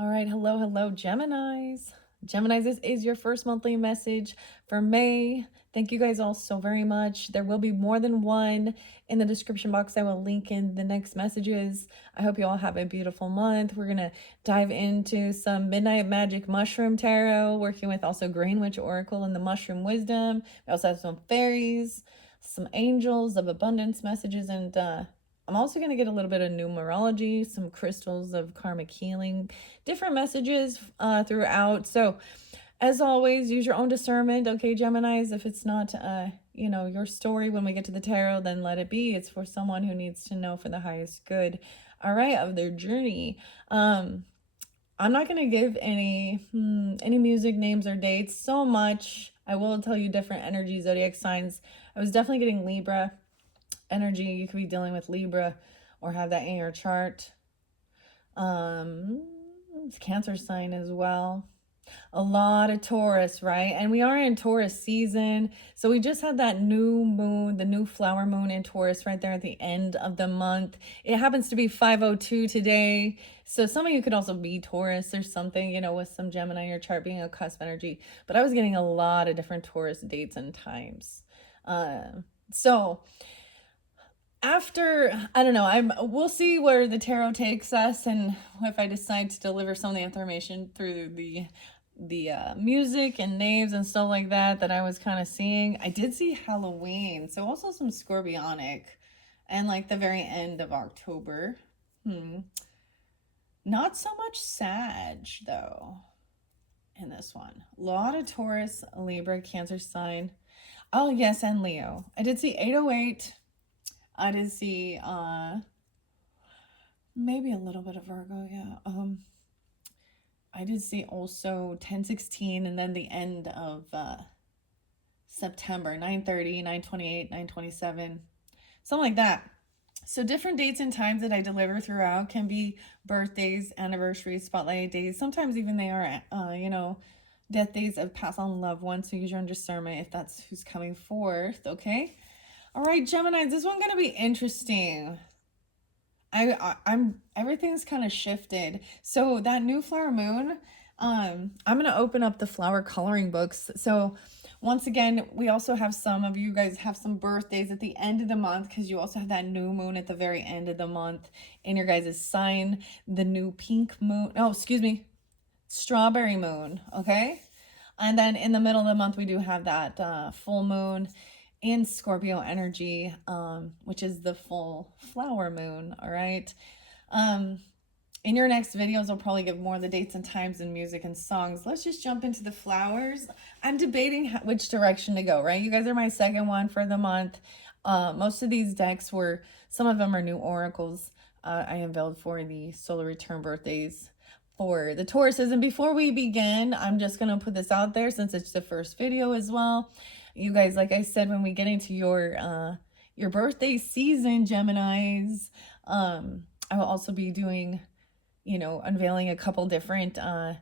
All right, hello, Geminis. Geminis, this is your first monthly message for May. Thank you guys all so very much. There will be more than one in the description box. I will link in the next messages. I hope you all have a beautiful month. We're going to dive into some Midnight Magic Mushroom Tarot, working with also Green Witch Oracle and the Mushroom Wisdom. We also have some fairies, some angels of abundance messages, and I'm also going to get a little bit of numerology, some crystals of karmic healing, different messages throughout. So, as always, use your own discernment, okay, Geminis? If it's not, your story when we get to the tarot, then let it be. It's for someone who needs to know for the highest good, all right, of their journey. I'm not going to give any music names or dates so much. I will tell you different energy zodiac signs. I was definitely getting Libra energy. You could be dealing with Libra or have that in your chart. It's Cancer sign as well. A lot of Taurus, right? And we are in Taurus season. So we just had that new moon, the new flower moon in Taurus right there at the end of the month. It happens to be 5:02 today. So some of you could also be Taurus or something, with some Gemini in your chart being a cusp energy. But I was getting a lot of different Taurus dates and times. So after, I don't know, we'll see where the tarot takes us, and if I decide to deliver some of the information through the music and names and stuff like that I was kind of seeing. I did see Halloween, so also some Scorpionic, and like the very end of October. Not so much Sag though in this one. A lot of Taurus, Libra, Cancer sign. Oh yes, and Leo. I did see 808. I did see maybe a little bit of Virgo, yeah. I did see also 1016, and then the end of September, 930, 928, 927, something like that. So different dates and times that I deliver throughout can be birthdays, anniversaries, spotlight days. Sometimes even they are, death days of passed on loved ones. So use your own discernment if that's who's coming forth, okay? All right, Gemini, this one's gonna be interesting. I'm everything's kind of shifted. So that new flower moon, I'm gonna open up the flower coloring books. So once again, we also have some of you guys have some birthdays at the end of the month, because you also have that new moon at the very end of the month in your guys' sign. The new pink moon. Oh, excuse me, strawberry moon. Okay, and then in the middle of the month we do have that full moon in Scorpio energy, which is the full flower moon. All right. In your next videos, I'll probably give more of the dates and times and music and songs. Let's just jump into the flowers. I'm debating which direction to go, right? You guys are my second one for the month. Most of these decks some of them are new oracles I unveiled for the solar return birthdays for the Tauruses. And before we begin, I'm just going to put this out there since it's the first video as well. You guys, like I said, when we get into your birthday season, Geminis, I will also be doing, unveiling a couple different, I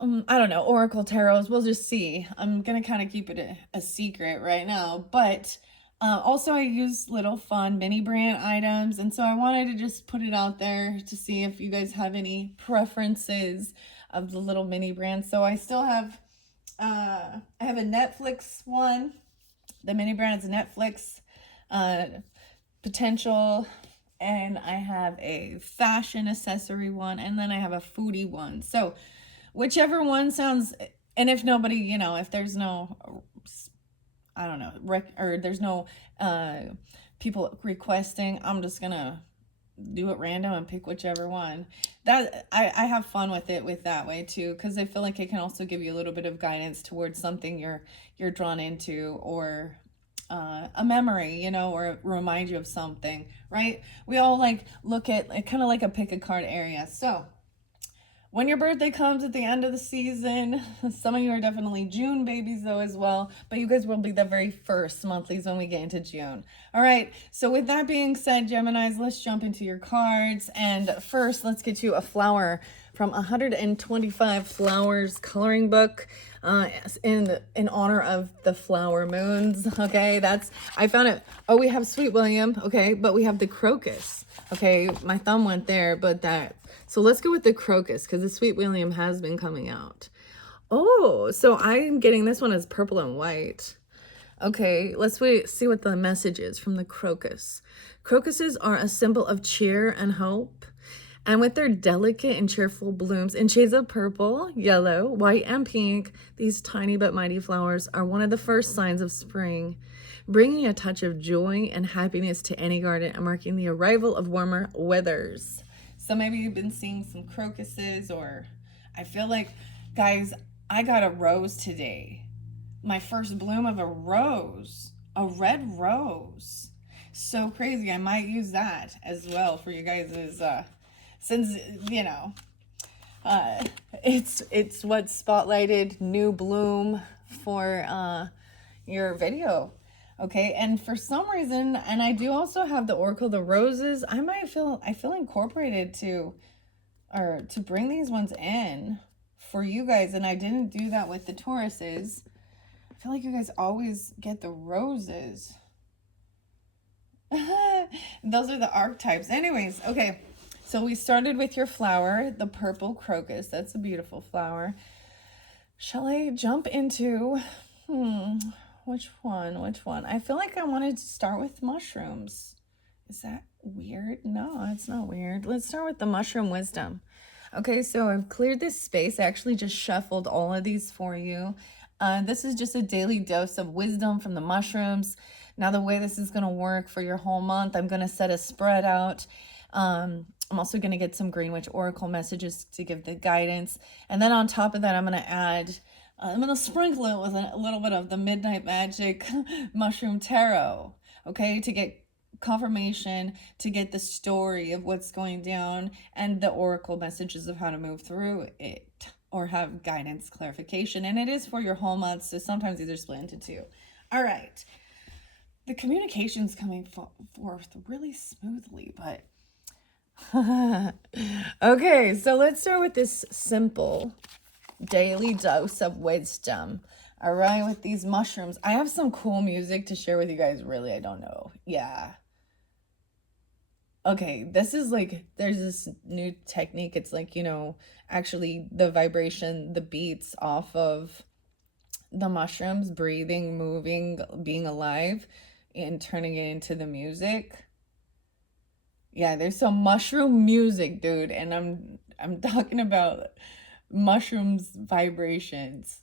don't know, oracle tarots. We'll just see. I'm going to kind of keep it a secret right now. But also I use little fun mini brand items. And so I wanted to just put it out there to see if you guys have any preferences of the little mini brands. So I still have... I have a Netflix one. The mini brand is Netflix potential, and I have a fashion accessory one, and then I have a foodie one. So whichever one sounds, and if nobody, if there's no, I don't know, or there's no people requesting, I'm just gonna do it random and pick whichever one. That I have fun with it with that way too, because I feel like it can also give you a little bit of guidance towards something you're drawn into, or a memory, or remind you of something, right? We all look at kind of like a pick a card area. So when your birthday comes at the end of the season, some of you are definitely June babies though as well, but you guys will be the very first monthlies when we get into June. All right, so with that being said, Geminis, let's jump into your cards. And first, let's get you a flower from 125 Flowers coloring book in honor of the flower moons. Okay, I found it. Oh, we have Sweet William. Okay, but we have the crocus. Okay, my thumb went there, but so let's go with the crocus because the Sweet William has been coming out. Oh, so I'm getting this one as purple and white. Okay, let's see what the message is from the crocus. Crocuses are a symbol of cheer and hope. And with their delicate and cheerful blooms in shades of purple, yellow, white, and pink, these tiny but mighty flowers are one of the first signs of spring, bringing a touch of joy and happiness to any garden and marking the arrival of warmer weathers. So maybe you've been seeing some crocuses, or I feel like, guys, I got a rose today. My first bloom of a rose, a red rose. So crazy. I might use that as well for you guys, since you know it's what spotlighted new bloom for your video. Okay, and for some reason, and I do also have the Oracle the Roses, I feel incorporated to bring these ones in for you guys, and I didn't do that with the Tauruses. I feel like you guys always get the roses. Those are the archetypes. Anyways, okay. So we started with your flower, the purple crocus. That's a beautiful flower. Shall I jump into, which one? I feel like I wanted to start with mushrooms. Is that weird? No, it's not weird. Let's start with the mushroom wisdom. Okay, so I've cleared this space. I actually just shuffled all of these for you. This is just a daily dose of wisdom from the mushrooms. Now, the way this is going to work for your whole month, I'm going to set a spread out. I'm also going to get some Green Witch Oracle messages to give the guidance. And then on top of that, I'm going to sprinkle it with a little bit of the Midnight Magic Mushroom Tarot, okay, to get confirmation, to get the story of what's going down and the Oracle messages of how to move through it or have guidance, clarification. And it is for your whole month, so sometimes these are split into two. All right. The communication's coming forth really smoothly, but okay, so let's start with this simple daily dose of wisdom. All right, with these mushrooms. I have some cool music to share with you guys. Really, I don't know. Yeah. Okay, this is like, there's this new technique. It's like, actually the vibration, the beats off of the mushrooms, breathing, moving, being alive, and turning it into the music. Yeah, there's some mushroom music, dude, and I'm talking about mushrooms vibrations,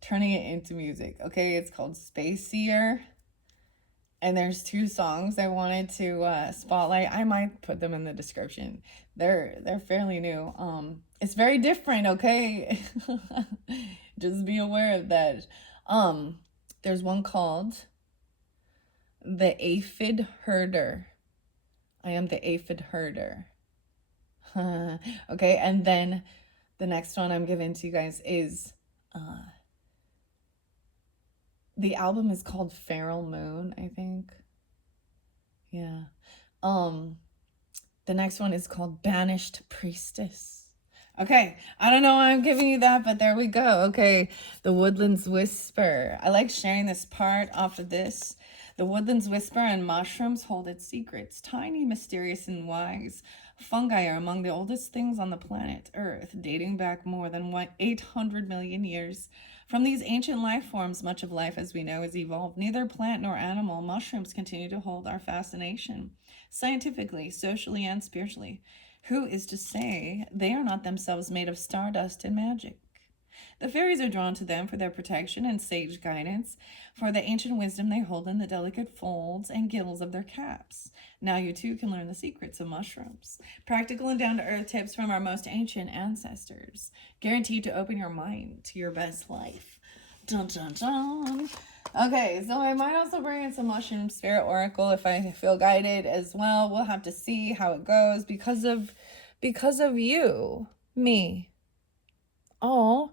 turning it into music. Okay, it's called Space Seer, and there's 2 songs I wanted to spotlight. I might put them in the description. They're fairly new. It's very different. Okay, just be aware of that. There's one called The Aphid Herder. I am the aphid herder. Okay, and then the next one I'm giving to you guys is the album is called Feral Moon, I think. Yeah. The next one is called Banished Priestess. Okay, I don't know why I'm giving you that, but there we go. Okay, the Woodlands Whisper. I like sharing this part off of this. The Woodlands Whisper and mushrooms hold its secrets. Tiny, mysterious, and wise. Fungi are among the oldest things on the planet Earth, dating back more than 800 million years. From these ancient life forms, much of life as we know is evolved. Neither plant nor animal, mushrooms continue to hold our fascination, scientifically, socially, and spiritually. Who is to say they are not themselves made of stardust and magic? The fairies are drawn to them for their protection and sage guidance, for the ancient wisdom they hold in the delicate folds and gills of their caps. Now you too can learn the secrets of mushrooms. Practical and down-to-earth tips from our most ancient ancestors, guaranteed to open your mind to your best life. Dun, dun, dun. Okay, so I might also bring in some mushroom spirit oracle if I feel guided as well. We'll have to see how it goes because of you, me. Oh,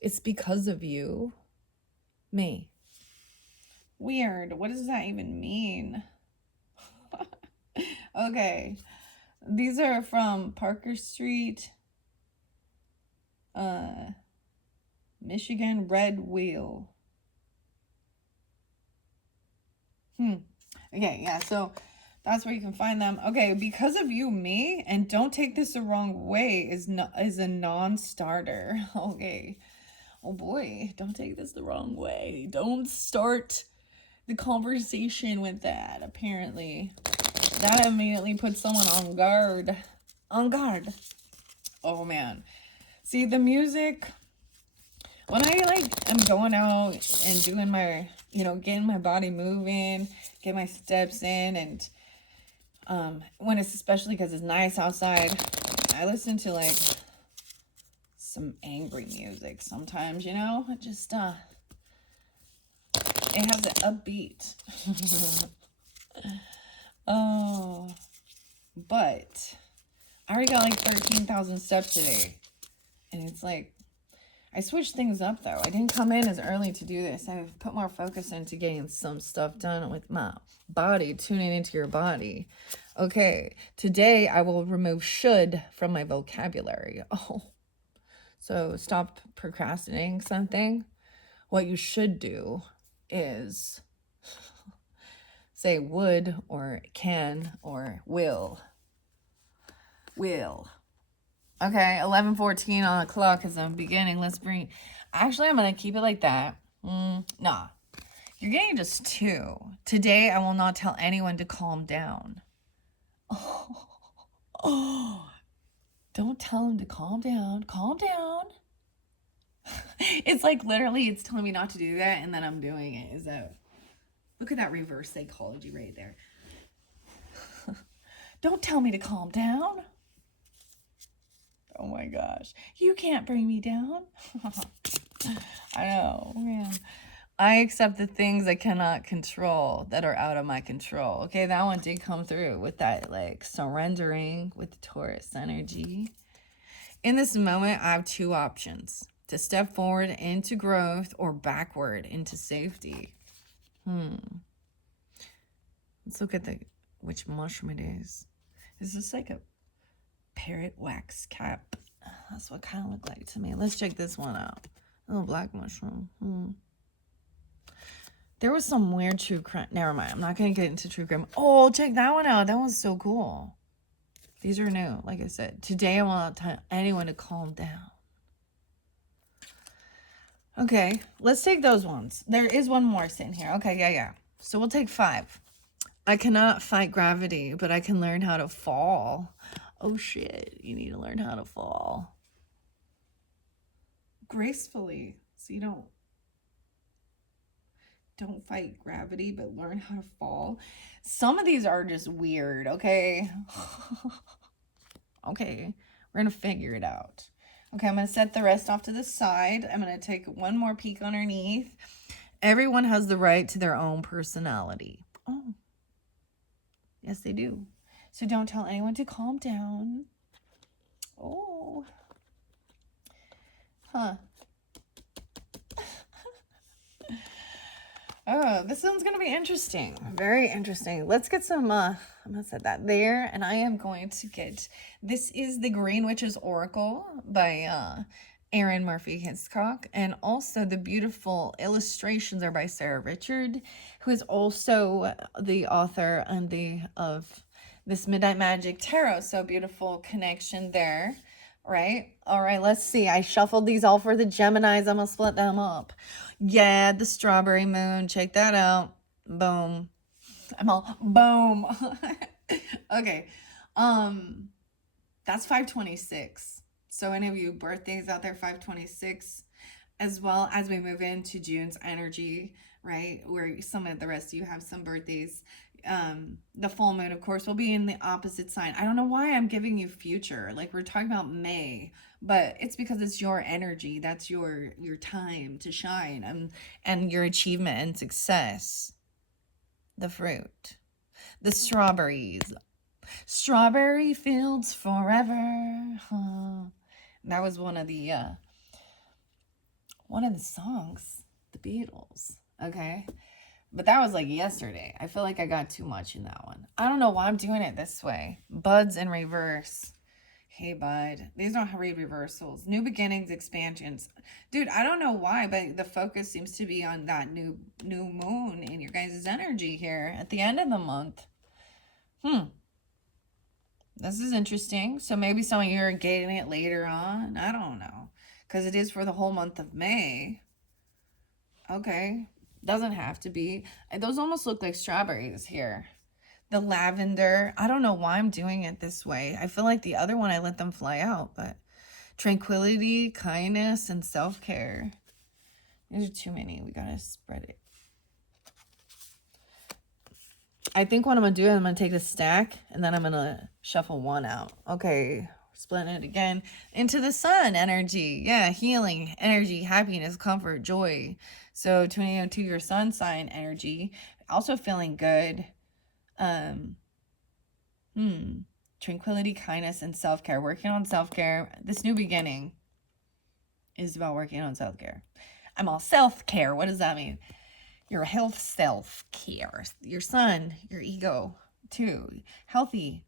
it's because of you, me. Weird. What does that even mean? Okay. These are from Parker Street. Uh, Michigan red wheel. Okay, yeah, so that's where you can find them. Okay, because of you, me, and don't take this the wrong way, is a non-starter. Okay. Oh boy, don't take this the wrong way. Don't start the conversation with that, apparently. That immediately puts someone on guard. On guard. Oh man. See, the music, when I am going out and doing my, getting my body moving, get my steps in, and when it's, especially because it's nice outside, I listen to some angry music sometimes, it just it has an upbeat. Oh, but I already got like 13,000 steps today, and it's like, I switched things up though. I didn't come in as early to do this. I've put more focus into getting some stuff done with my body, tuning into your body. Okay, today I will remove should from my vocabulary. Oh, so stop procrastinating something. What you should do is say would or can or will. Will. Okay, 11:14 on the clock as I'm beginning. Let's bring... Actually, I'm going to keep it like that. Nah. You're getting just 2. Today, I will not tell anyone to calm down. Oh. Don't tell him to calm down. Calm down. It's like literally it's telling me not to do that, and then I'm doing it. Is that... Look at that reverse psychology right there. Don't tell me to calm down. Oh my gosh. You can't bring me down. I know, man. I accept the things I cannot control that are out of my control. Okay, that one did come through with that, surrendering with the Taurus energy. In this moment, I have 2 options. To step forward into growth or backward into safety. Let's look at which mushroom it is. Is this like a parrot wax cap? That's what kind of looked like to me. Let's check this one out. Oh, black mushroom. There was some weird true crime. Never mind. I'm not going to get into true crime. Oh, check that one out. That one's so cool. These are new. Like I said, today I will not tell anyone to calm down. Okay, let's take those ones. There is one more sitting here. Okay, yeah. So we'll take 5. I cannot fight gravity, but I can learn how to fall. Oh shit, you need to learn how to fall gracefully, so you don't fight gravity, but learn how to fall. Some of these are just weird, okay? Okay, we're gonna figure it out. Okay, I'm gonna set the rest off to the side. I'm gonna take one more peek underneath. Everyone has the right to their own personality. Oh, yes, they do. So don't tell anyone to calm down. Oh. Huh. Oh, this one's going to be interesting. Very interesting. Let's get some, I'm going to set that there. And I am going to get, this is the Green Witch's Oracle by Erin Murphy Hitchcock. And also the beautiful illustrations are by Sarah Richard, who is also the author of this Midnight Magic Tarot. So beautiful connection there. Right? All right, let's see. I shuffled these all for the Geminis. I'm going to split them up. Yeah, the strawberry moon. Check that out. Boom. I'm all boom. Okay. That's 526. So any of you birthdays out there, 526, as well as we move into June's energy, right? Where some of the rest of you have some birthdays. The full moon, of course, will be in the opposite sign. I don't know why I'm giving you future. Like, we're talking about May, but it's because it's your energy. That's your time to shine, and your achievement and success. The fruit. The strawberries. Strawberry fields forever. That was one of the songs. The Beatles. Okay. But that was like yesterday. I feel like I got too much in that one. I don't know why I'm doing it this way. Buds in reverse. Hey, bud. These don't read reversals. New beginnings, expansions. Dude, I don't know why, but the focus seems to be on that new moon in your guys' energy here at the end of the month. This is interesting. So maybe some of you are getting it later on. I don't know. Because it is for the whole month of May. Okay. Doesn't have to be. Those almost look like strawberries here. The lavender. I don't know why I'm doing it this way. I feel like the other one I let them fly out. But tranquility, kindness, and self-care. These are too many. We got to spread it. I think what I'm going to do is I'm going to take the stack and then I'm going to shuffle one out. Okay, splitting it again into the sun energy. Yeah, healing energy, happiness, comfort, joy. So tuning into your sun sign energy. Also feeling good. Tranquility, kindness, and self-care. Working on self-care. This new beginning is about working on self-care. I'm all self-care. What does that mean? Your health, self-care, your sun, your ego too. Healthy.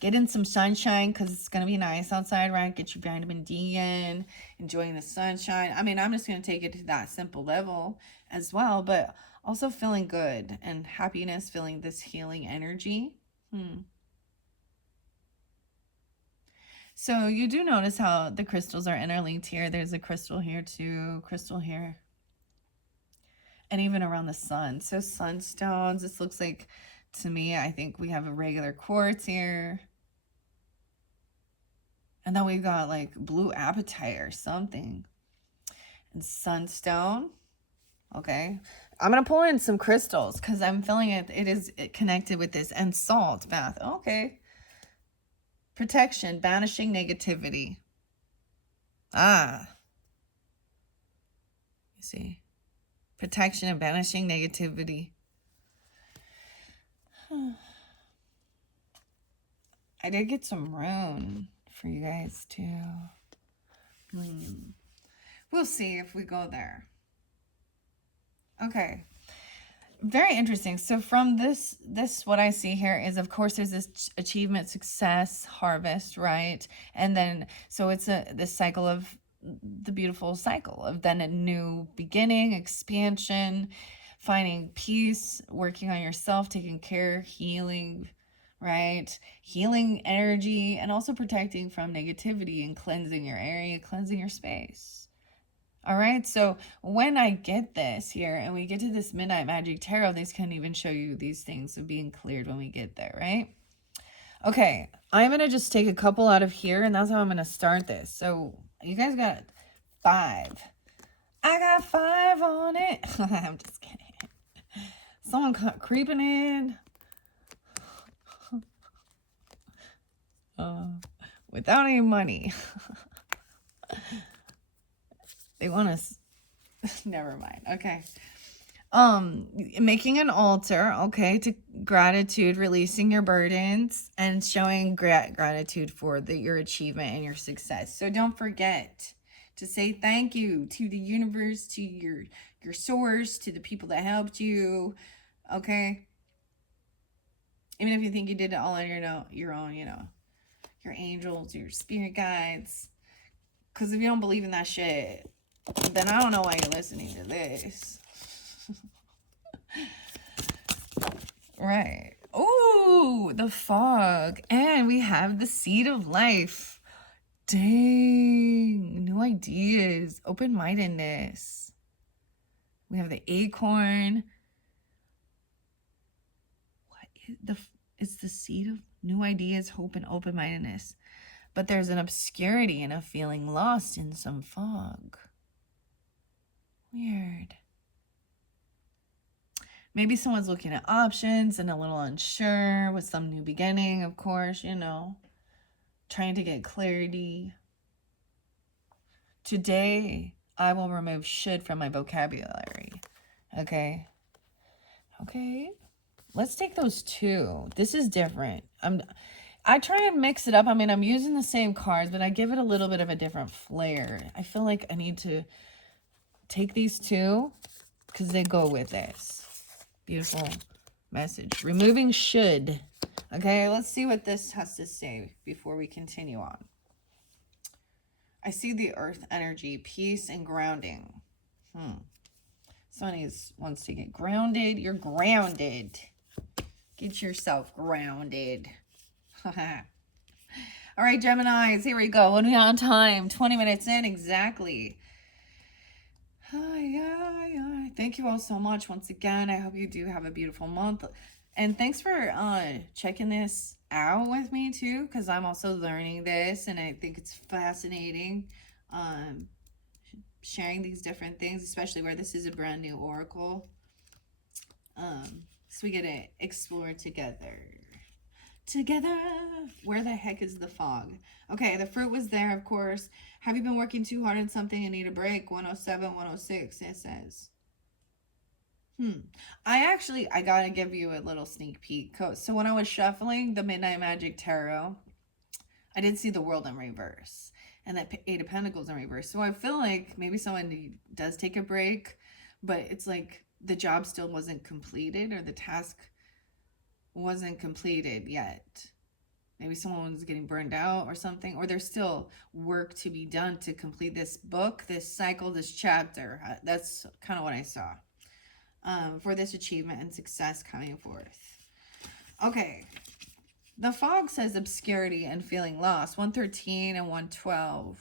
Get in some sunshine because it's going to be nice outside, right? Get your vitamin D in, enjoying the sunshine. I mean, I'm just going to take it to that simple level as well, but also feeling good and happiness, feeling this healing energy. So you do notice how the crystals are interlinked here. There's a crystal here too, crystal here. And even around the sun. So sunstones, this looks like, to me, I think we have a regular quartz here. And then we've got like blue apatite or something. And sunstone. Okay. I'm going to pull in some crystals because I'm feeling it is connected with this. And salt bath. Okay. Protection, banishing negativity. You see. Protection and banishing negativity. I did get some rune for you guys too. We'll see if we go there. Okay. Very interesting. So from this what I see here is, of course, there's this achievement, success, harvest, right? And then so it's this cycle of the beautiful cycle of then a new beginning, expansion, finding peace, working on yourself, taking care, healing, right? Healing energy, and also protecting from negativity and cleansing your area, cleansing your space. All right, so when I get this here and we get to this Midnight Magic Tarot, these can even show you these things of being cleared when we get there, right? Okay, I'm going to just take a couple out of here, and that's how I'm going to start this. So you guys got 5. I got 5 on it. I'm just kidding. Someone creeping in. Without any money. They want us. Never mind. Okay. Making an altar, okay, to gratitude, releasing your burdens, and showing gratitude for your achievement and your success. So don't forget to say thank you to the universe, to your source, to the people that helped you, okay? Even if you think you did it all on your own, your angels, your spirit guides. Because if you don't believe in that shit, then I don't know why you're listening to this. Right. Ooh, the fog. And we have the seed of life. Dang. New ideas. Open-mindedness. We have the acorn. What is it's the seed of new ideas, hope, and open-mindedness. But there's an obscurity and a feeling lost in some fog. Weird. Maybe someone's looking at options and a little unsure with some new beginning, of course, trying to get clarity. Today, I will remove should from my vocabulary. Okay. Let's take those 2. This is different. I try and mix it up. I mean, I'm using the same cards, but I give it a little bit of a different flair. I feel like I need to take these 2 because they go with this. Beautiful Message. Removing should. Okay, let's see what this has to say before we continue on. I see the earth energy, peace and grounding. Somebody wants to get grounded. You're grounded. Get yourself grounded. All right, Geminis, here we go. When we on time, 20 minutes in, exactly. Hi. Thank you all so much once again. I hope you do have a beautiful month. And thanks for checking this out with me too, because I'm also learning this and I think it's fascinating. Sharing these different things, especially where this is a brand new oracle. So we get to explore together. Where the heck is the fog? Okay, the fruit was there, of course. Have you been working too hard on something and need a break? 107, 106, it says. I gotta give you a little sneak peek. So when I was shuffling the Midnight Magic Tarot, I did see the World in reverse and that Eight of Pentacles in reverse. So I feel like maybe someone does take a break, but it's like the job still wasn't completed or the task wasn't completed yet. Maybe someone was getting burned out or something, or there's still work to be done to complete this book, this cycle, this chapter. That's kind of what I saw for this achievement and success coming forth. Okay. The fog says obscurity and feeling lost. 113 and 112.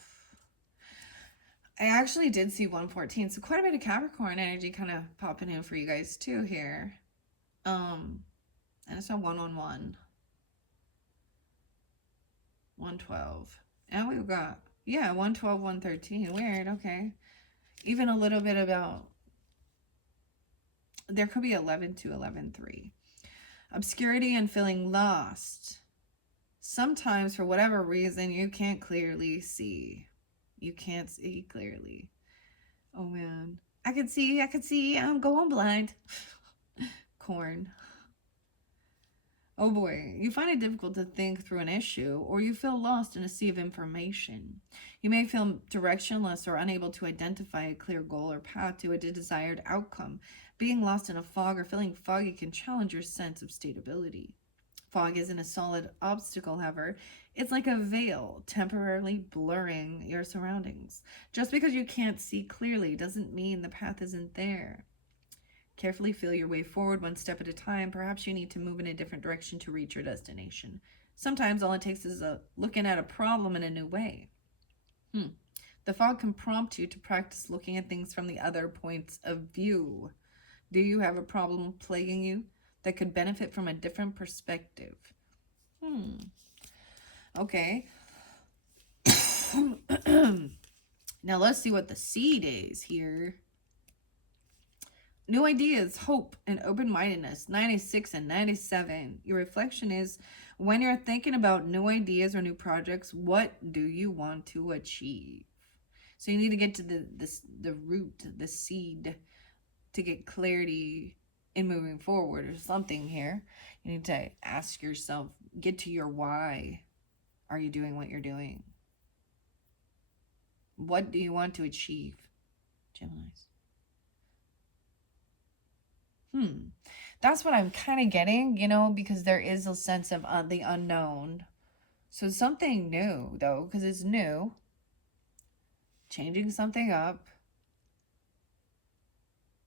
I actually did see 114. So quite a bit of Capricorn energy kind of popping in for you guys too here. And I saw 111. 112. And we've got, 112, 113. Weird, okay. Even a little bit about, there could be 11 to 11.3. Obscurity and feeling lost. Sometimes, for whatever reason, you can't clearly see. You can't see clearly. Oh, man. I could see. I'm going blind. Corn. Oh boy, you find it difficult to think through an issue, or you feel lost in a sea of information. You may feel directionless or unable to identify a clear goal or path to a desired outcome. Being lost in a fog or feeling foggy can challenge your sense of stability. Fog isn't a solid obstacle, however. It's like a veil, temporarily blurring your surroundings. Just because you can't see clearly doesn't mean the path isn't there. Carefully feel your way forward one step at a time. Perhaps you need to move in a different direction to reach your destination. Sometimes all it takes is looking at a problem in a new way. The fog can prompt you to practice looking at things from the other points of view. Do you have a problem plaguing you that could benefit from a different perspective? Okay. Now let's see what the seed is here. New ideas, hope, and open-mindedness, 96 and 97. Your reflection is, when you're thinking about new ideas or new projects, what do you want to achieve? So you need to get to the root, the seed, to get clarity in moving forward or something here. You need to ask yourself, get to your why. Are you doing what you're doing? What do you want to achieve, Geminis? That's what I'm kind of getting, because there is a sense of the unknown. So something new, though, because it's new. Changing something up.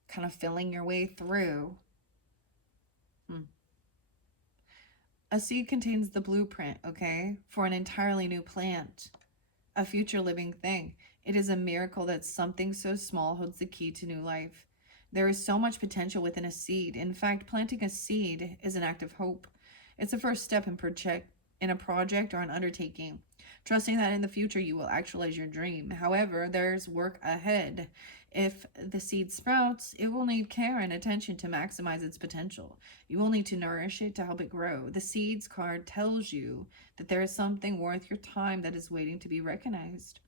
Kind of filling your way through. A seed contains the blueprint, okay, for an entirely new plant. A future living thing. It is a miracle that something so small holds the key to new life. There is so much potential within a seed. In fact, planting a seed is an act of hope. It's the first step in a project or an undertaking, trusting that in the future you will actualize your dream. However, there's work ahead. If the seed sprouts, it will need care and attention to maximize its potential. You will need to nourish it to help it grow. The seeds card tells you that there is something worth your time that is waiting to be recognized.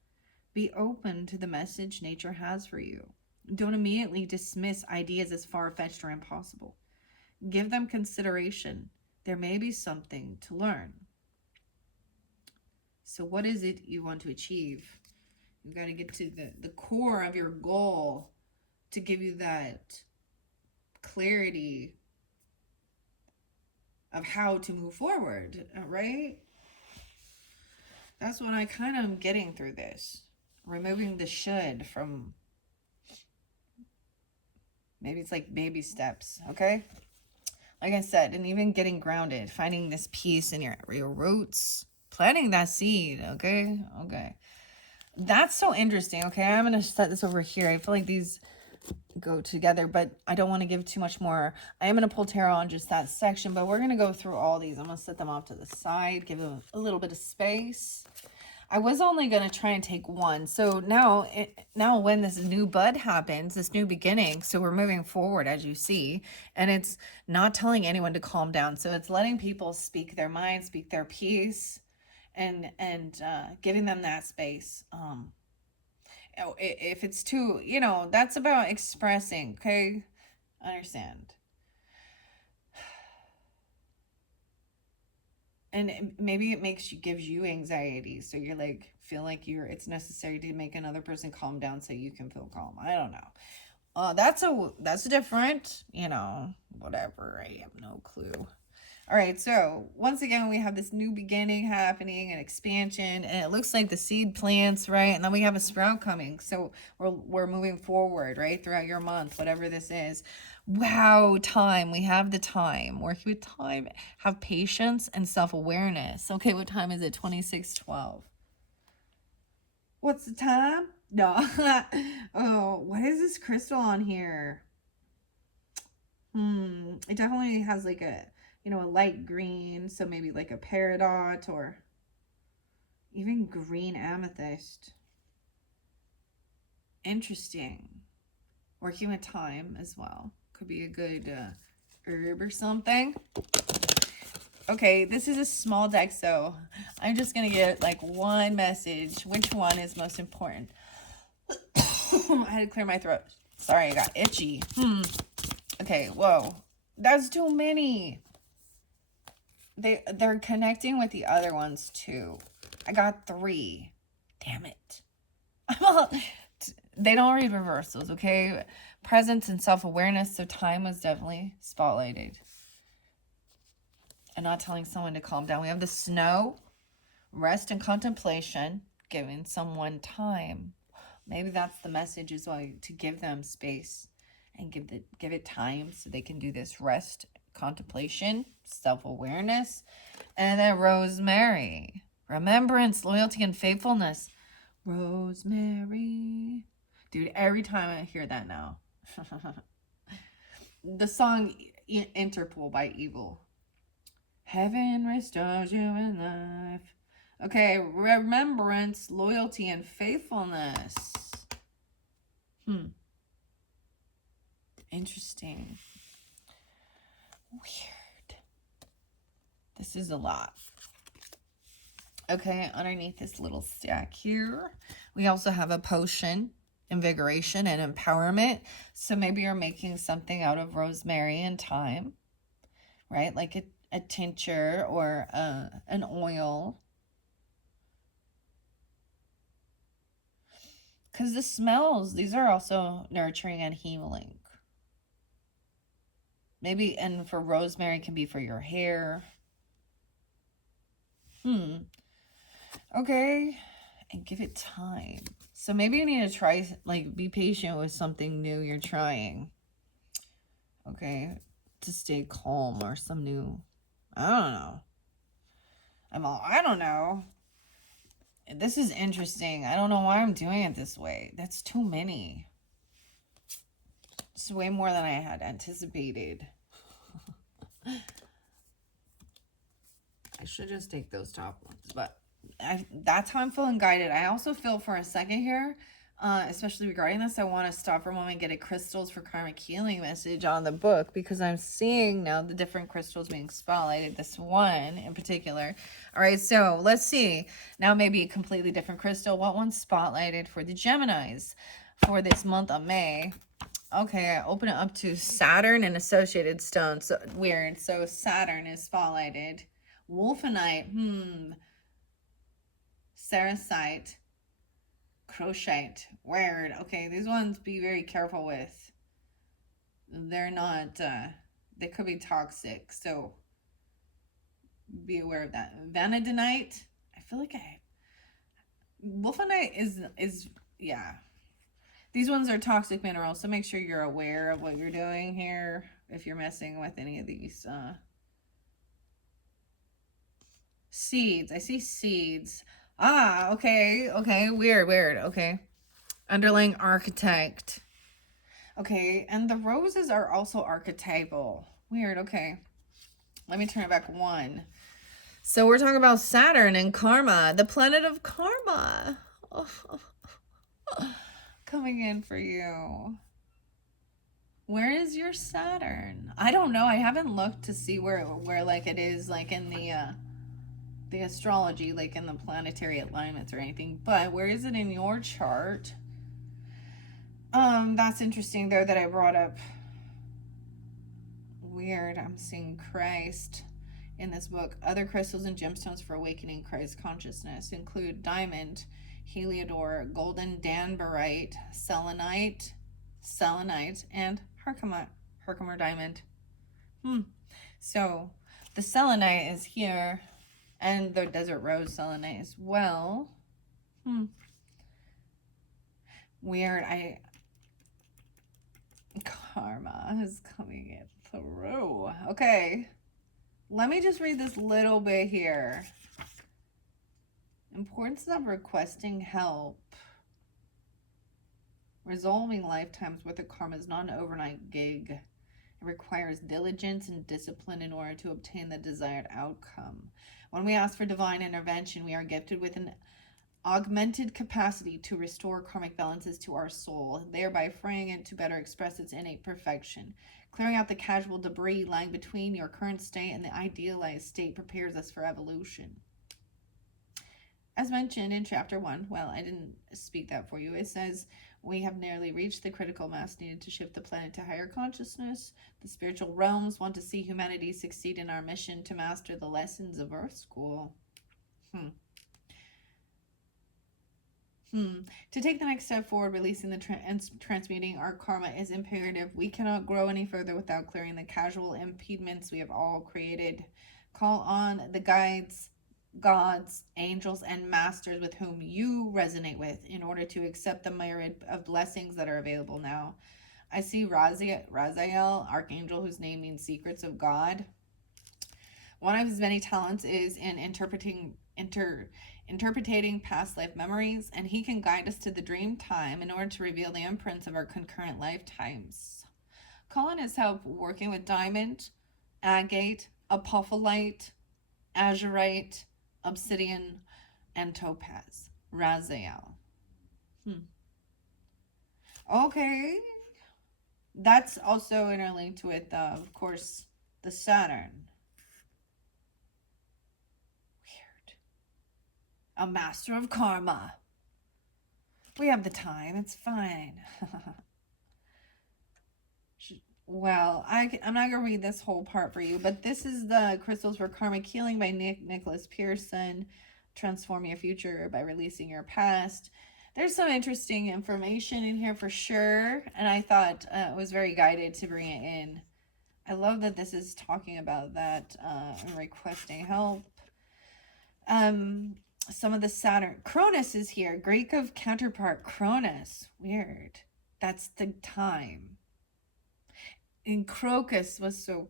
Be open to the message nature has for you. Don't immediately dismiss ideas as far-fetched or impossible. Give them consideration. There may be something to learn. So what is it you want to achieve? You've got to get to the core of your goal to give you that clarity of how to move forward, right? That's what I kind of am getting through this. Removing the should from, maybe it's like baby steps, okay? Like I said, and even getting grounded, finding this peace in your roots, planting that seed, okay? Okay. That's so interesting. Okay, I'm going to set this over here. I feel like these go together, but I don't want to give too much more. I am going to pull tarot on just that section, but we're going to go through all these. I'm going to set them off to the side, give them a little bit of space. I was only going to try and take one. So now, when this new bud happens, this new beginning, so we're moving forward, as you see, and it's not telling anyone to calm down. So it's letting people speak their mind, speak their piece, and giving them that space. If it's too, that's about expressing, okay? Understand. And maybe it gives you anxiety, so you're like, feel like it's necessary to make another person calm down so you can feel calm. I don't know. That's different, whatever. I have no clue. All right, so once again, we have this new beginning happening, an expansion, and it looks like the seed plants, right? And then we have a sprout coming. So we're moving forward, right, throughout your month, whatever this is. Wow, time. We have the time. Working with time. Have patience and self-awareness. Okay, what time is it? 26:12. What's the time? No. Oh, what is this crystal on here? It definitely has like a light green, so maybe like a peridot or even green amethyst. Interesting. Working with thyme as well. Could be a good herb or something. Okay, this is a small deck, so I'm just going to get like one message. Which one is most important? I had to clear my throat. Sorry, I got itchy. Okay, whoa. That's too many. They're connecting with the other ones too. I got 3. Damn it. They don't read reversals, okay? Presence and self-awareness, so time was definitely spotlighted. And not telling someone to calm down. We have the snow, rest and contemplation, giving someone time. Maybe that's the message as well, to give them space and give it time so they can do this rest, contemplation, self-awareness. And then rosemary, remembrance, loyalty, and faithfulness. Rosemary. Dude, every time I hear that now. The song Interpol by Evil. Heaven restores you in life. Okay, remembrance, loyalty, and faithfulness. Interesting. Weird. This is a lot. Okay, underneath this little stack here, we also have a potion, invigoration, and empowerment. So maybe you're making something out of rosemary and thyme, right? Like a tincture or an oil. Because the smells, these are also nurturing and healing. Maybe, and for rosemary, can be for your hair. Okay. And give it time. So maybe you need to try, like, be patient with something new you're trying. Okay. To stay calm, or some new, I don't know. I don't know. This is interesting. I don't know why I'm doing it this way. That's too many. It's way more than I had anticipated. I should just take those top ones, but that's how I'm feeling guided. I also feel for a second here, especially regarding this, I want to stop for a moment and get a crystals for karmic healing message on the book, because I'm seeing now the different crystals being spotlighted, this one in particular. All right, so let's see. Now maybe a completely different crystal. What one's spotlighted for the Geminis for this month of May? Okay, I open it up to Saturn and associated stones. So weird. So Saturn is spotlighted. Wolfenite, Ceresite, Crochet, weird. Okay, these ones be very careful with. They're not, they could be toxic. So be aware of that. Vanadinite. I feel like wolfenite is yeah. These ones are toxic minerals, so make sure you're aware of what you're doing here if you're messing with any of these seeds. I see seeds. Ah, okay, okay, weird, okay. Underlying architect. Okay, and the roses are also archetypal. Weird, okay. Let me turn it back one. So we're talking about Saturn and karma, the planet of karma. Coming in for you. Where is your Saturn? I don't know. I haven't looked to see where like it is like in the astrology, like in the planetary alignments or anything. But where is it in your chart? That's interesting though that I brought up. Weird. I'm seeing Christ in this book. Other crystals and gemstones for awakening Christ consciousness include diamond, heliodor, golden danbarite, selenite, and Herkimer diamond. So the selenite is here, and the desert rose selenite as well. Weird. Karma is coming in through. Okay. Let me just read this little bit here. Importance of requesting help. Resolving lifetimes worth of karma is not an overnight gig. It requires diligence and discipline in order to obtain the desired outcome. When we ask for divine intervention, we are gifted with an augmented capacity to restore karmic balances to our soul, thereby freeing it to better express its innate perfection. Clearing out the casual debris lying between your current state and the idealized state prepares us for evolution. As mentioned in chapter 1, well, I didn't speak that for you. It says, we have nearly reached the critical mass needed to shift the planet to higher consciousness. The spiritual realms want to see humanity succeed in our mission to master the lessons of Earth School. To take the next step forward, releasing and transmuting our karma is imperative. We cannot grow any further without clearing the casual impediments we have all created. Call on the guides, gods, angels, and masters with whom you resonate with in order to accept the myriad of blessings that are available now. I see Raziel, archangel whose name means secrets of God. One of his many talents is in interpreting past life memories, and he can guide us to the dream time in order to reveal the imprints of our concurrent lifetimes. Call on his help working with diamond, agate, apophyllite, azurite, obsidian, and topaz. Raziel. Okay. That's also interlinked with, of course, the Saturn. A master of karma. We have the time. It's fine. Well, I'm not going to read this whole part for you, but this is the Crystals for Karmic Healing by Nicholas Pearson. Transform your future by releasing your past. There's some interesting information in here for sure, and I thought it was very guided to bring it in. I love that this is talking about that and requesting help. Some of the Saturn. Cronus is here. Greek of counterpart. Cronus. Weird. That's the time. And Crocus was so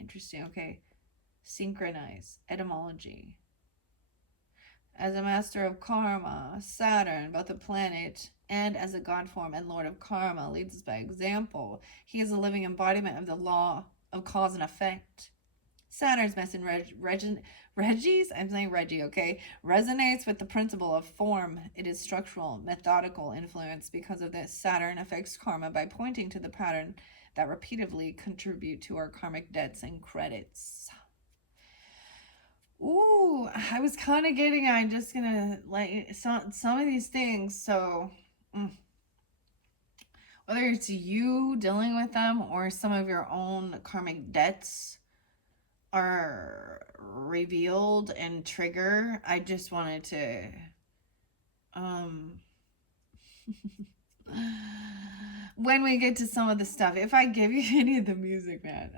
interesting. Okay. Synchronize. Etymology. As a master of karma, Saturn, both a planet and as a god form and lord of karma, leads us by example. He is a living embodiment of the law of cause and effect. Saturn's message resonates with the principle of form. It is structural, methodical influence. Because of this, Saturn affects karma by pointing to the pattern that repeatedly contribute to our karmic debts and credits. Ooh, I was kind of getting, I'm just gonna like some of these things. So whether it's you dealing with them or some of your own karmic debts are revealed and trigger, I just wanted to when we get to some of the stuff, if I give you any of the music, man,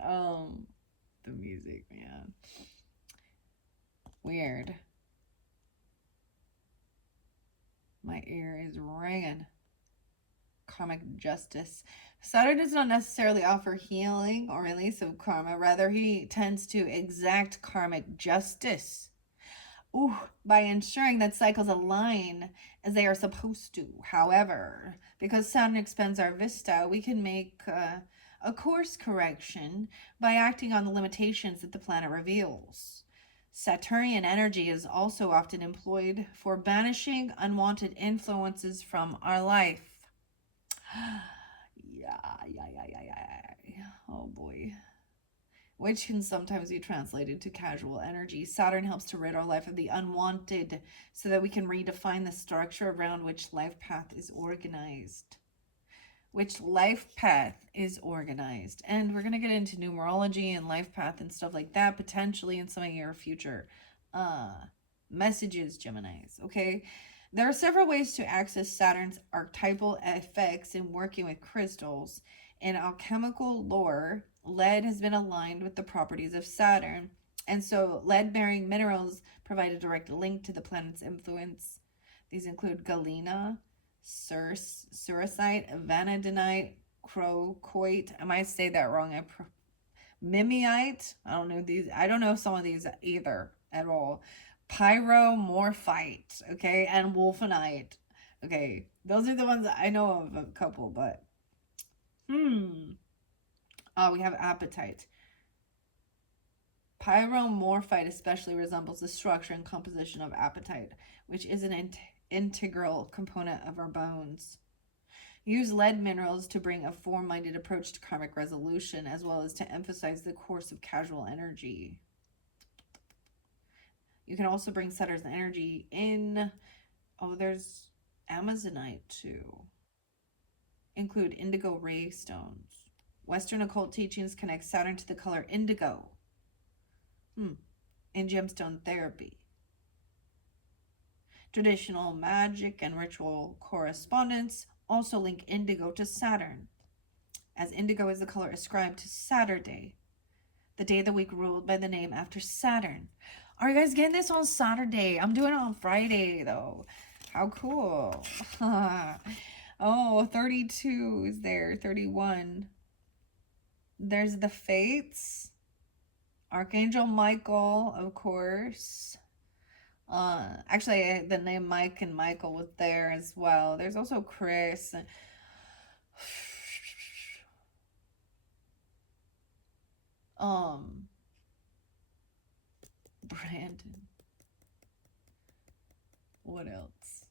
Weird. My ear is ringing. Karmic justice. Saturn does not necessarily offer healing or release of karma. Rather, he tends to exact karmic justice. Ooh, by ensuring that cycles align as they are supposed to. However, because Saturn expands our vista, we can make a course correction by acting on the limitations that the planet reveals. Saturnian energy is also often employed for banishing unwanted influences from our life. Yeah. Oh boy. Which can sometimes be translated to casual energy. Saturn helps to rid our life of the unwanted so that we can redefine the structure around which life path is organized. And we're going to get into numerology and life path and stuff like that potentially in some of your future messages, Geminis. Okay. There are several ways to access Saturn's archetypal effects in working with crystals. In alchemical lore, lead has been aligned with the properties of Saturn, and so lead-bearing minerals provide a direct link to the planet's influence. These include galena, suricite, vanadinite, crocoite. I might say that wrong. Mimiite. I don't know some of these either at all. Pyromorphite, okay, and wolfenite. Okay, those are the ones that I know of, a couple, but we have apatite. Pyromorphite especially resembles the structure and composition of apatite, which is an integral component of our bones. Use lead minerals to bring a form-minded approach to karmic resolution, as well as to emphasize the course of casual energy. You can also bring Saturn's energy in. Oh, there's Amazonite too. Include indigo ray stones. Western occult teachings connect Saturn to the color indigo. In gemstone therapy. Traditional magic and ritual correspondence also link indigo to Saturn, as indigo is the color ascribed to Saturday, the day of the week ruled by the name after Saturn. Are you guys getting this on Saturday? I'm doing it on Friday, though. How cool. Oh, 32 is there. 31. There's the Fates. Archangel Michael, of course. Actually, the name Mike and Michael was there as well. There's also Chris. Brandon. What else?